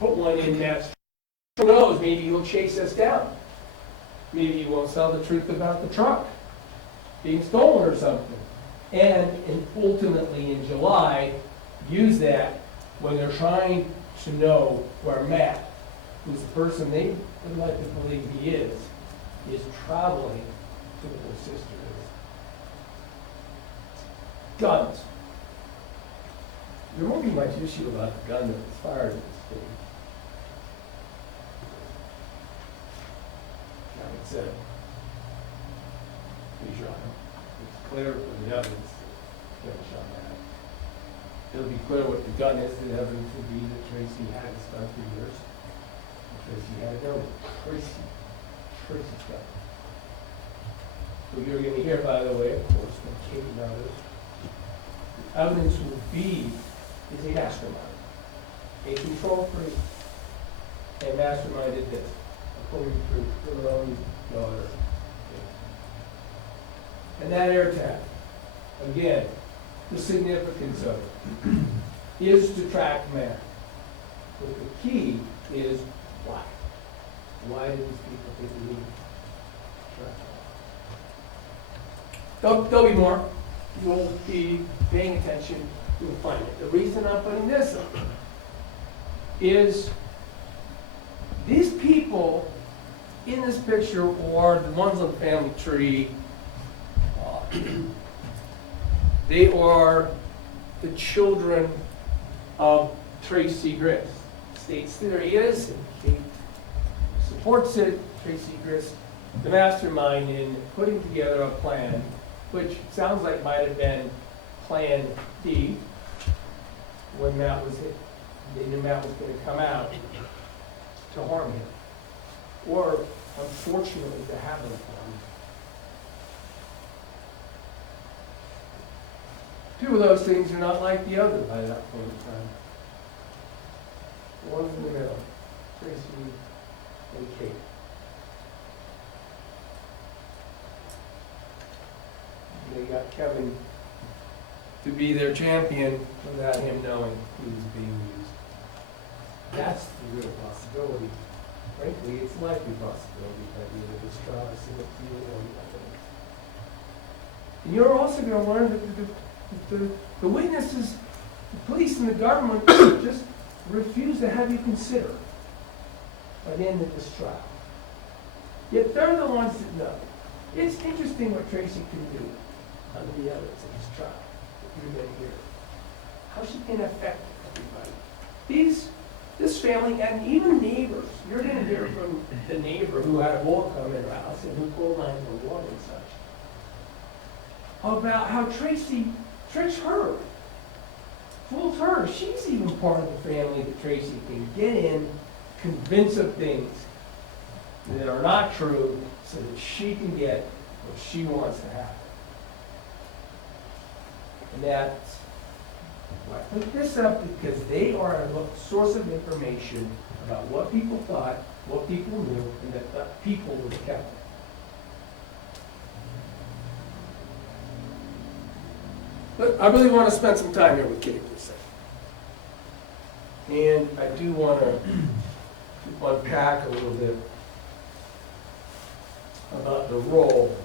put one in Matt's. Who knows, maybe he'll chase us down. Maybe he won't tell the truth about the truck being stolen or something. And ultimately in July, use that when they're trying to know where Matt, who's the person they would like to believe he is traveling to where his sister is. Guns. There won't be much issue about the gun that was fired in this case. Kevin said, he shot him. It's clear from the evidence that Kevin shot Matt. It'll be clear what the gun is. The evidence will be that Tracy had this gun for years. Tracy had a gun. Tracy's gun. So you're going to hear, by the way, of course, from Kate and others, the evidence will be is a mastermind, a control freak, and masterminded this, according to her own daughter. And that air tag, again, the significance of it is to track Matt. But the key is why. Why did these people think we need to track Matt? There'll be more. You'll be paying attention. You'll find it. The reason I'm putting this up is these people in this picture are the ones on the family tree. They are the children of Tracy Grist. State's theory is, and Kate supports it, Tracy Grist, the mastermind in putting together a plan, which sounds like might have been Plan D, when Matt was hit. They knew Matt was going to come out to harm him. Or, unfortunately, to have him harmed. Two of those things are not like the other by that point in time. One in the middle, Tracy and Kate. They got Kevin to be their champion without him knowing he was being used. That's the real possibility. Frankly, it's a likely possibility by the end of this trial. I see what you know about it. And you're also going to learn that the witnesses, the police and the government just refuse to have you consider by the end of this trial. Yet they're the ones that know. It's interesting what Tracy can do under the evidence of this trial that you're going to hear. How she can affect everybody. This family and even neighbors. You're going to hear from the neighbor who had a bullet come in her house and who called 911 and such. About how Tracy tricks her, fools her. She's even part of the family that Tracy can get in, convince of things that are not true so that she can get what she wants to happen. And that's why I put this up, because they are a source of information about what people thought, what people knew, and that the people were kept. But I really want to spend some time here with Kate for a second. And I do want to unpack a little bit about the role.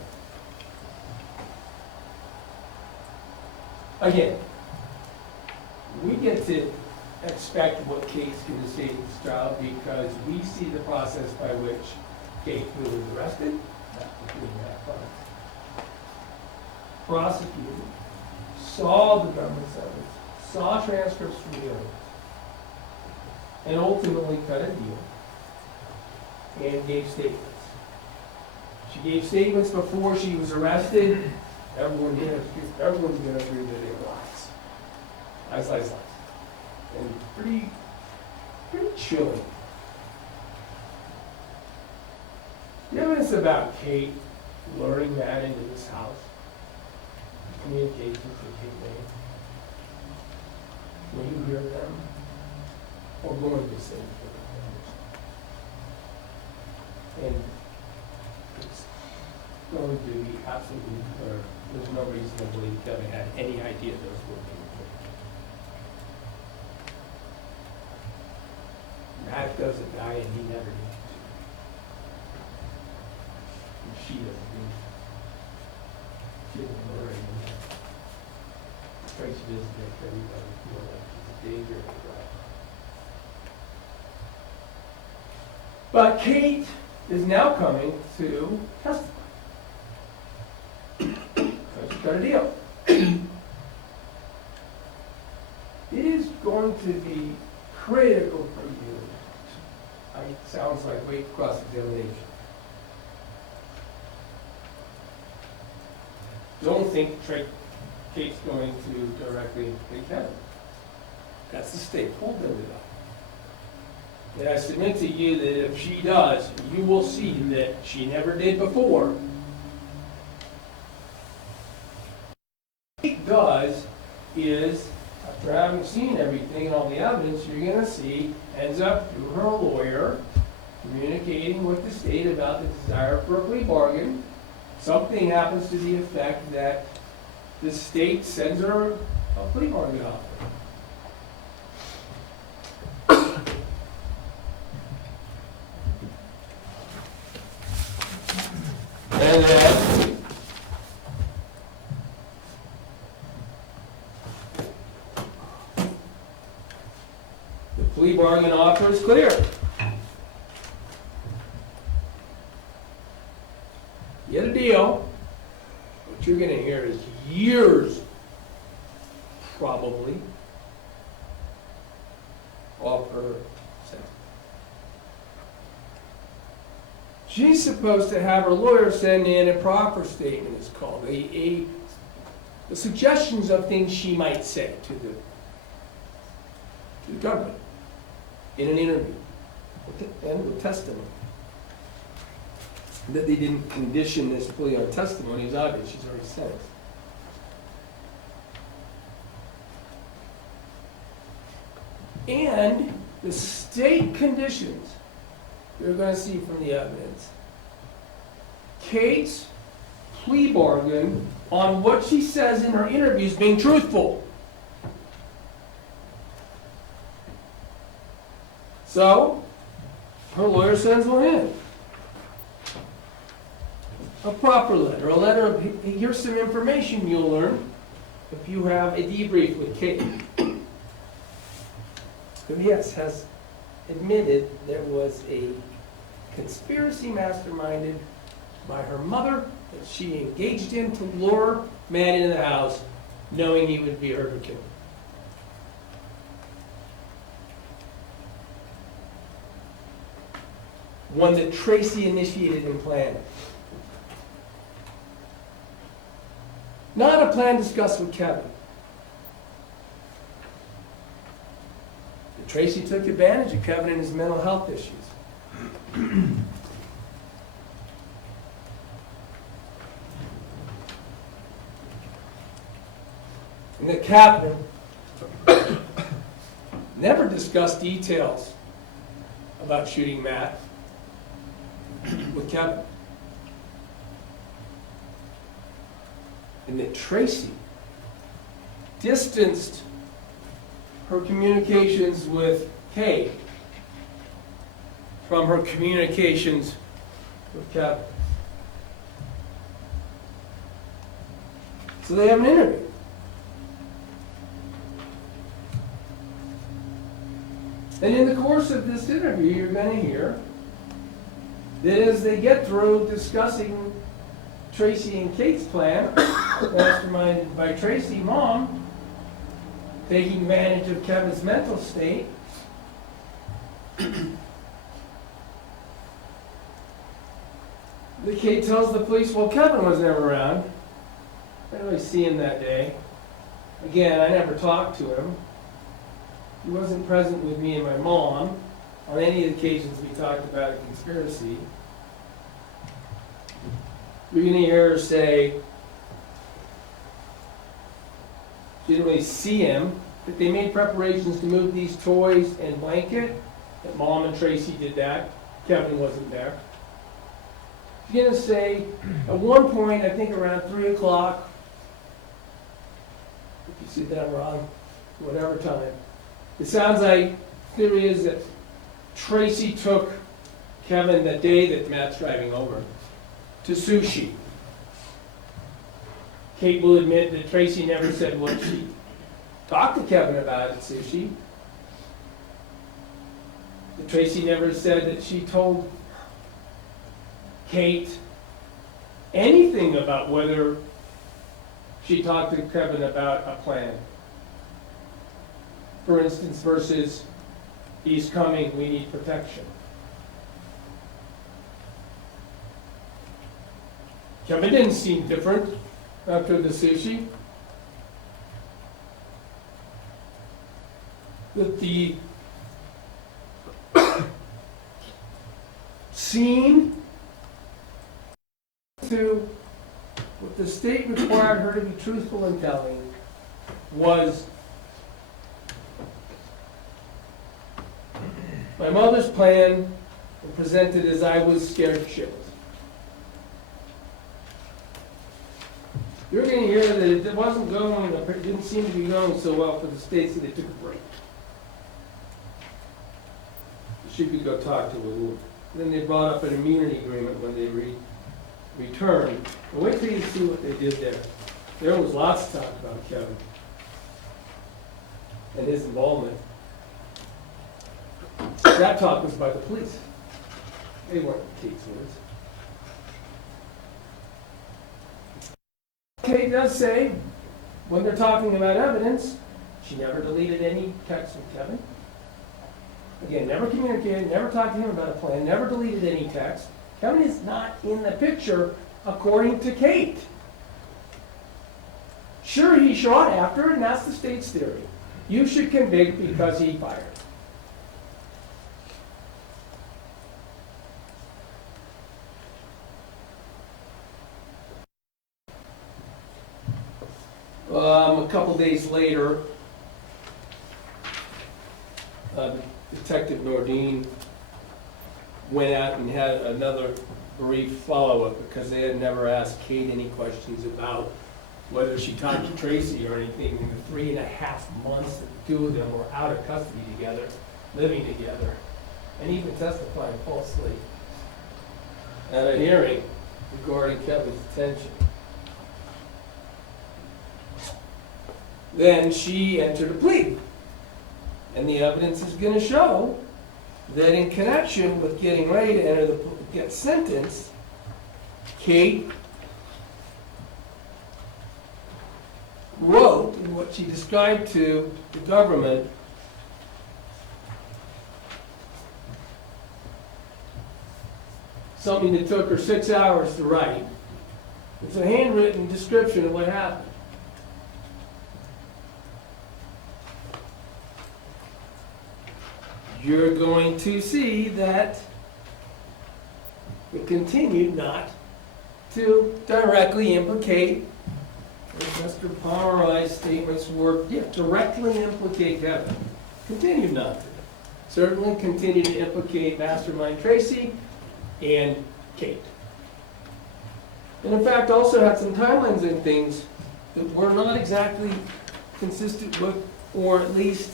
Again, we get to expect what Kate's going to say in this trial because we see the process by which Kate was arrested, prosecuted, saw the government's evidence, saw transcripts from the evidence, and ultimately cut a deal and gave statements. She gave statements before she was arrested. Everyone's going to agree that they were lies. Lies. And pretty chilling. The evidence about Kate luring Matt into this house, communications that Kate made, when you hear them, or going to say and it's going to be absolutely clear. There's no reason to believe Kevin had any idea those were being recorded. Matt doesn't die and he never needs to. And she doesn't need to. She doesn't murder anyone. Tracy doesn't make everybody feel like she's a danger to the right. But Kate is now coming to testify. She's got a deal. It is going to be critical for you. It sounds like weight cross-examination. Don't think Kate's going to directly impeach Kevin. That's the state. Hold them to that. And I submit to you that if she does, you will see that she never did before. What Kate does is, after having seen everything and all the evidence, you're going to see, ends up through her lawyer, communicating with the state about the desire for a plea bargain. Something happens to the effect that the state sends her a plea bargain offer. And then the plea bargain offer is clear. Get a deal. What you're going to hear is years, probably, off her sentence. She's supposed to have her lawyer send in a proffer statement, it's called, the suggestions of things she might say to the government in an interview and with testimony. That they didn't condition this plea on testimony is obvious. She's already said it. and the state conditions you're going to see from the evidence. Kate's plea bargain on what she says in her interviews being truthful. So, her lawyer sends one in. A proper letter, a letter of, here's some information you'll learn if you have a debrief with Kate. Who, yes, has admitted there was a conspiracy masterminded by her mother that she engaged in to lure man into the house, knowing he would be her to kill. One that Tracy initiated and planned. Not a plan discussed with Kevin. Tracy took advantage of Kevin and his mental health issues. And that Kathryn never discussed details about shooting Matt with Kevin. And that Tracy distanced her communications with Kate from her communications with Kevin. So they have an interview. And in the course of this interview, you're going to hear that as they get through discussing Tracy and Kate's plan, masterminded by Tracy, Mom, taking advantage of Kevin's mental state, the Kate tells the police, well, Kevin was never around. I didn't really see him that day. Again, I never talked to him. He wasn't present with me and my mom on any of the occasions we talked about a conspiracy. You're going to hear her say she didn't really see him, that they made preparations to move these toys and blanket, that Mom and Tracy did that. Kevin wasn't there. She's going to say, at one point, I think around 3 o'clock, if you see that I'm wrong, whatever time, it sounds like theory is that Tracy took Kevin that day that Matt's driving over to sushi. Kate will admit that Tracy never said what she talked to Kevin about at sushi. That Tracy never said that she told Kate anything about whether she talked to Kevin about a plan. For instance, versus, he's coming, we need protection. Kevin didn't seem different after the sushi. That the scene to what the state required her to be truthful in telling was my mother's plan and presented as I was scared shitless. You're going to hear that it wasn't going, it didn't seem to be going so well for the state, so they took a break. She could go talk to her. Then they brought up an immunity agreement when they returned. And wait till you see what they did there. There was lots to talk about Kevin and his involvement. That talk was by the police. They weren't Kate's words. Kate does say, when they're talking about evidence, she never deleted any text with Kevin. Again, never communicated, never talked to him about a plan, never deleted any text. Kevin is not in the picture, according to Kate. Sure, he shot after her, and that's the state's theory. You should convict because he fired. A couple days later, Sergeant Nordine went out and had another brief follow-up because they had never asked Kate any questions about whether she talked to Tracy or anything in the 3.5 months that the two of them were out of custody together, living together, and even testifying falsely at a hearing regarding Kevin's detention. Then she entered a plea. And the evidence is going to show that in connection with getting ready to get sentenced, Kate wrote in what she described to the government something that took her 6 hours to write. It's a handwritten description of what happened. You're going to see that it continued not to directly implicate, as Mr. Pomeroy's statements were, directly implicate Kevin. Continued not to. Certainly continued to implicate Mastermind Tracy and Kate. And in fact also had some timelines and things that were not exactly consistent with, or at least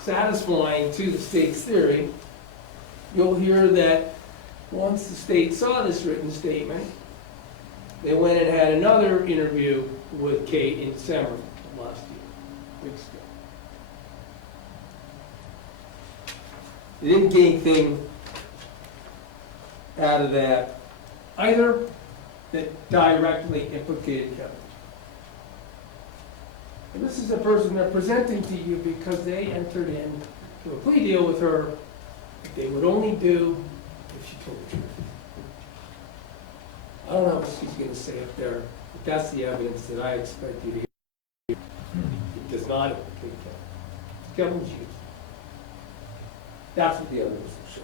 satisfying to the state's theory. You'll hear that once the state saw this written statement, they went and had another interview with Kate in December of last year, weeks ago. They didn't get anything out of that either that directly implicated Kevin. And this is a person they're presenting to you because they entered into a plea deal with her that they would only do if she told the truth. I don't know what she's going to say up there, but that's the evidence that I expect you to hear. It does not implicate Kevin. Kevin's used. That's what the evidence will show.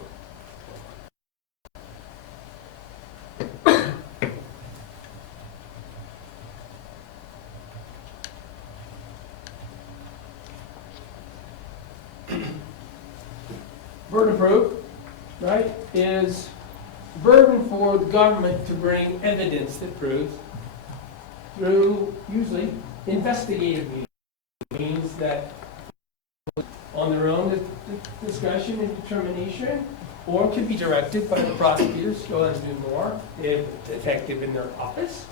Burden of proof, right, is burden for the government to bring evidence that proves through usually investigative means. Means that on their own discretion and determination, or can be directed by the prosecutors to go and do more. They have a detective in their office.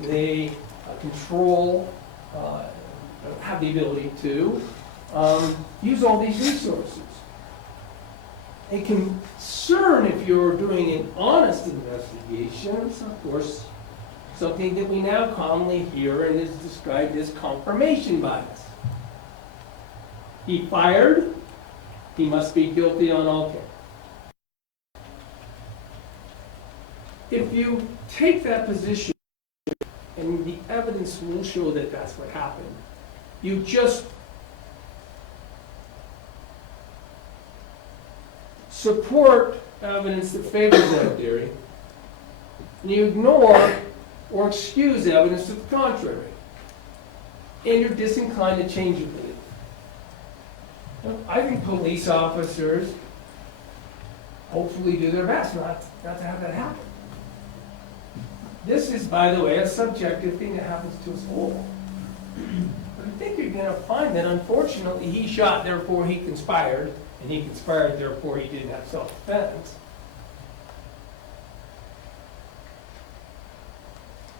They control, have the ability to use all these resources. A concern, if you're doing an honest investigation, is of course something that we now commonly hear and is described as confirmation bias. He fired, he must be guilty on all counts. If you take that position, and the evidence will show that that's what happened, you just support evidence that favors that theory, and you ignore or excuse evidence to the contrary, and you're disinclined to change your belief. I think police officers hopefully do their best not to have that happen. This is, by the way, a subjective thing that happens to us all. But I think you're going to find that, unfortunately, he shot, therefore he conspired, and he conspired, therefore he didn't have self-defense.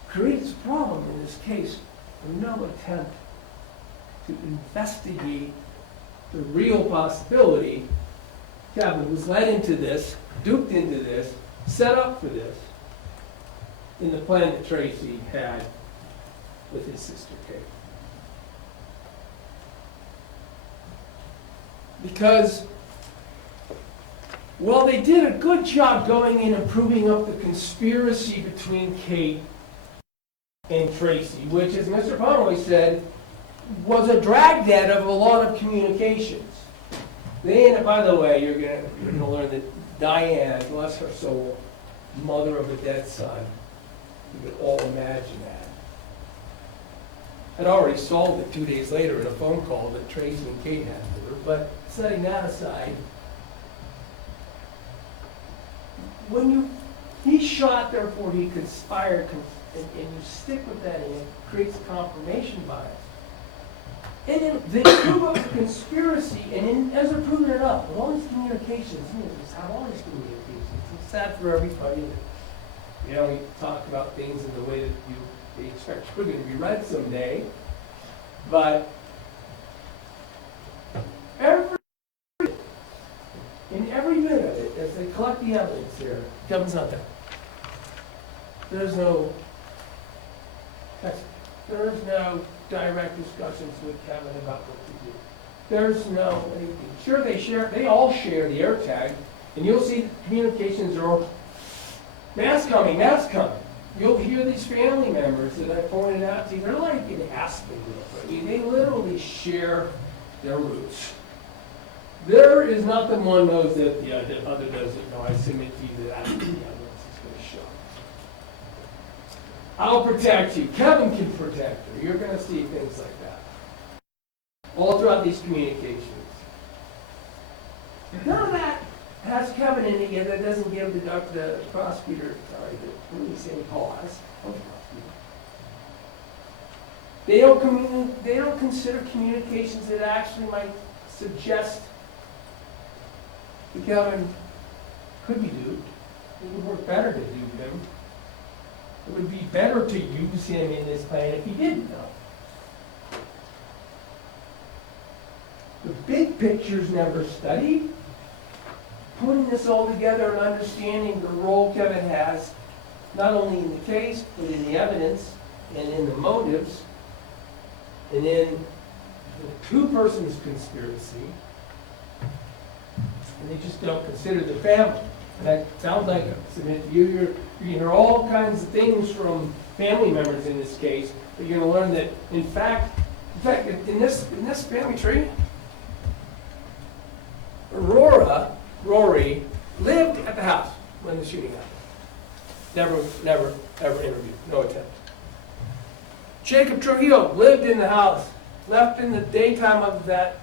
Creates a problem in this case for no attempt to investigate the real possibility Kevin was led into this, duped into this, set up for this, in the plan that Tracy had with his sister Kate. Because while they did a good job going in and proving up the conspiracy between Kate and Tracy, which, as Mr. Pomeroy said, was a dragnet of a lot of communications. They, and by the way, you're going to learn that Diane, bless her soul, mother of a dead son, you could all imagine that, had already solved it 2 days later in a phone call that Tracy and Kate had with her. But setting that aside, he shot, therefore he conspired, and you stick with that, and it creates confirmation bias. And then they prove up the conspiracy, and then as they're proving it up, with all these communications, just have all these communications. It's sad for everybody that, we talk about things in the way that they expect you're going to be read someday. But in every minute of it, as they collect the evidence here, Kevin's not there. There's no text. There's no direct discussions with Kevin about what to do. There's no anything. Sure, they all share the air tag, and you'll see the communications are all, mass coming. You'll hear these family members that I pointed out to you, they're like in Aspen group. I mean, they literally share their roots. There is nothing one knows that the other doesn't know. I submit to you that that's the evidence is going to show. I'll protect you. Kevin can protect her. You're going to see things like that all throughout these communications. None of that has Kevin in it yet. That doesn't give the prosecutor, the police any pause. They don't consider communications that actually might suggest that Kevin could be duped. It would work better to dupe him. It would be better to use him in this plan if he didn't know. The big picture's never studied. Putting this all together and understanding the role Kevin has, not only in the case, but in the evidence, and in the motives, and in the two-persons conspiracy, and they just don't consider the family. And that sounds like, I submit to you, you're going to hear all kinds of things from family members in this case, but you're going to learn that, in fact, in this family tree, Rory lived at the house when the shooting happened. Never, ever interviewed. No attempt. Jacob Trujillo lived in the house, left in the daytime of that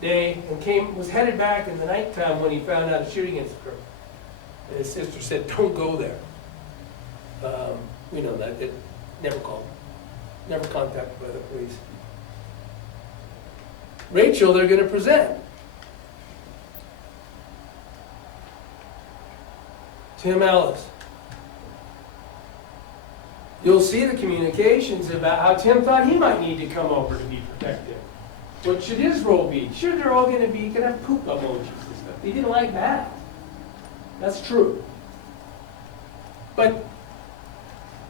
day, and was headed back in the nighttime when he found out a shooting incident occurred. And his sister said, "Don't go there." We know that. It never called. Never contacted by the police. Rachel, they're going to present. Tim Ellis. You'll see the communications about how Tim thought he might need to come over to be protected. What should his role be? Sure, they're all going to have poop emojis and stuff. They didn't like that. That's true. But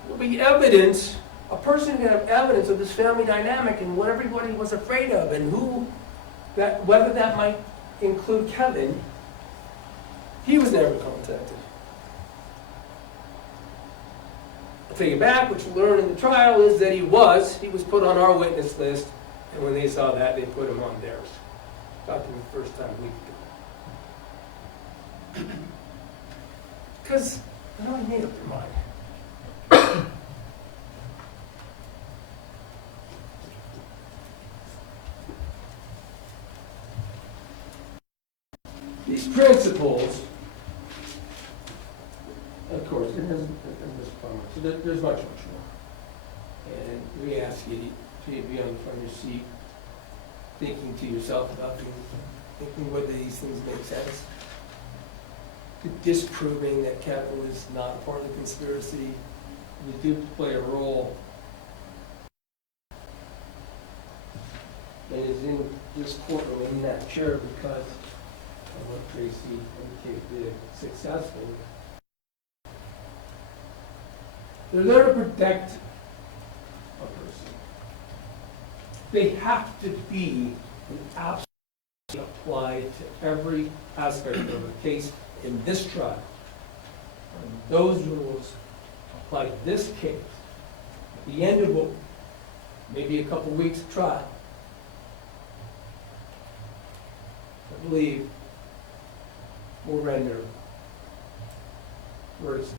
there'll be evidence, a person can have evidence of this family dynamic and what everybody was afraid of, and whether that might include Kevin. He was never contacted. I'll take it back. What you learn in the trial is that he was put on our witness list, and when they saw that, they put him on theirs. Talked to him the first time a week ago. Because they already made up their mind. These principles, of course, it doesn't so there's much more. And we ask you to be on the front of your seat, thinking to yourself about thinking whether these things make sense. Disproving that Kevin is not a part of the conspiracy. You do play a role. And is in this courtroom in that chair because of what Tracy indicated did successfully. They're there to protect a person. They have to be absolutely applied to every aspect of a case in this trial. And those rules apply to this case. At the end of maybe a couple weeks of trial, I believe will render words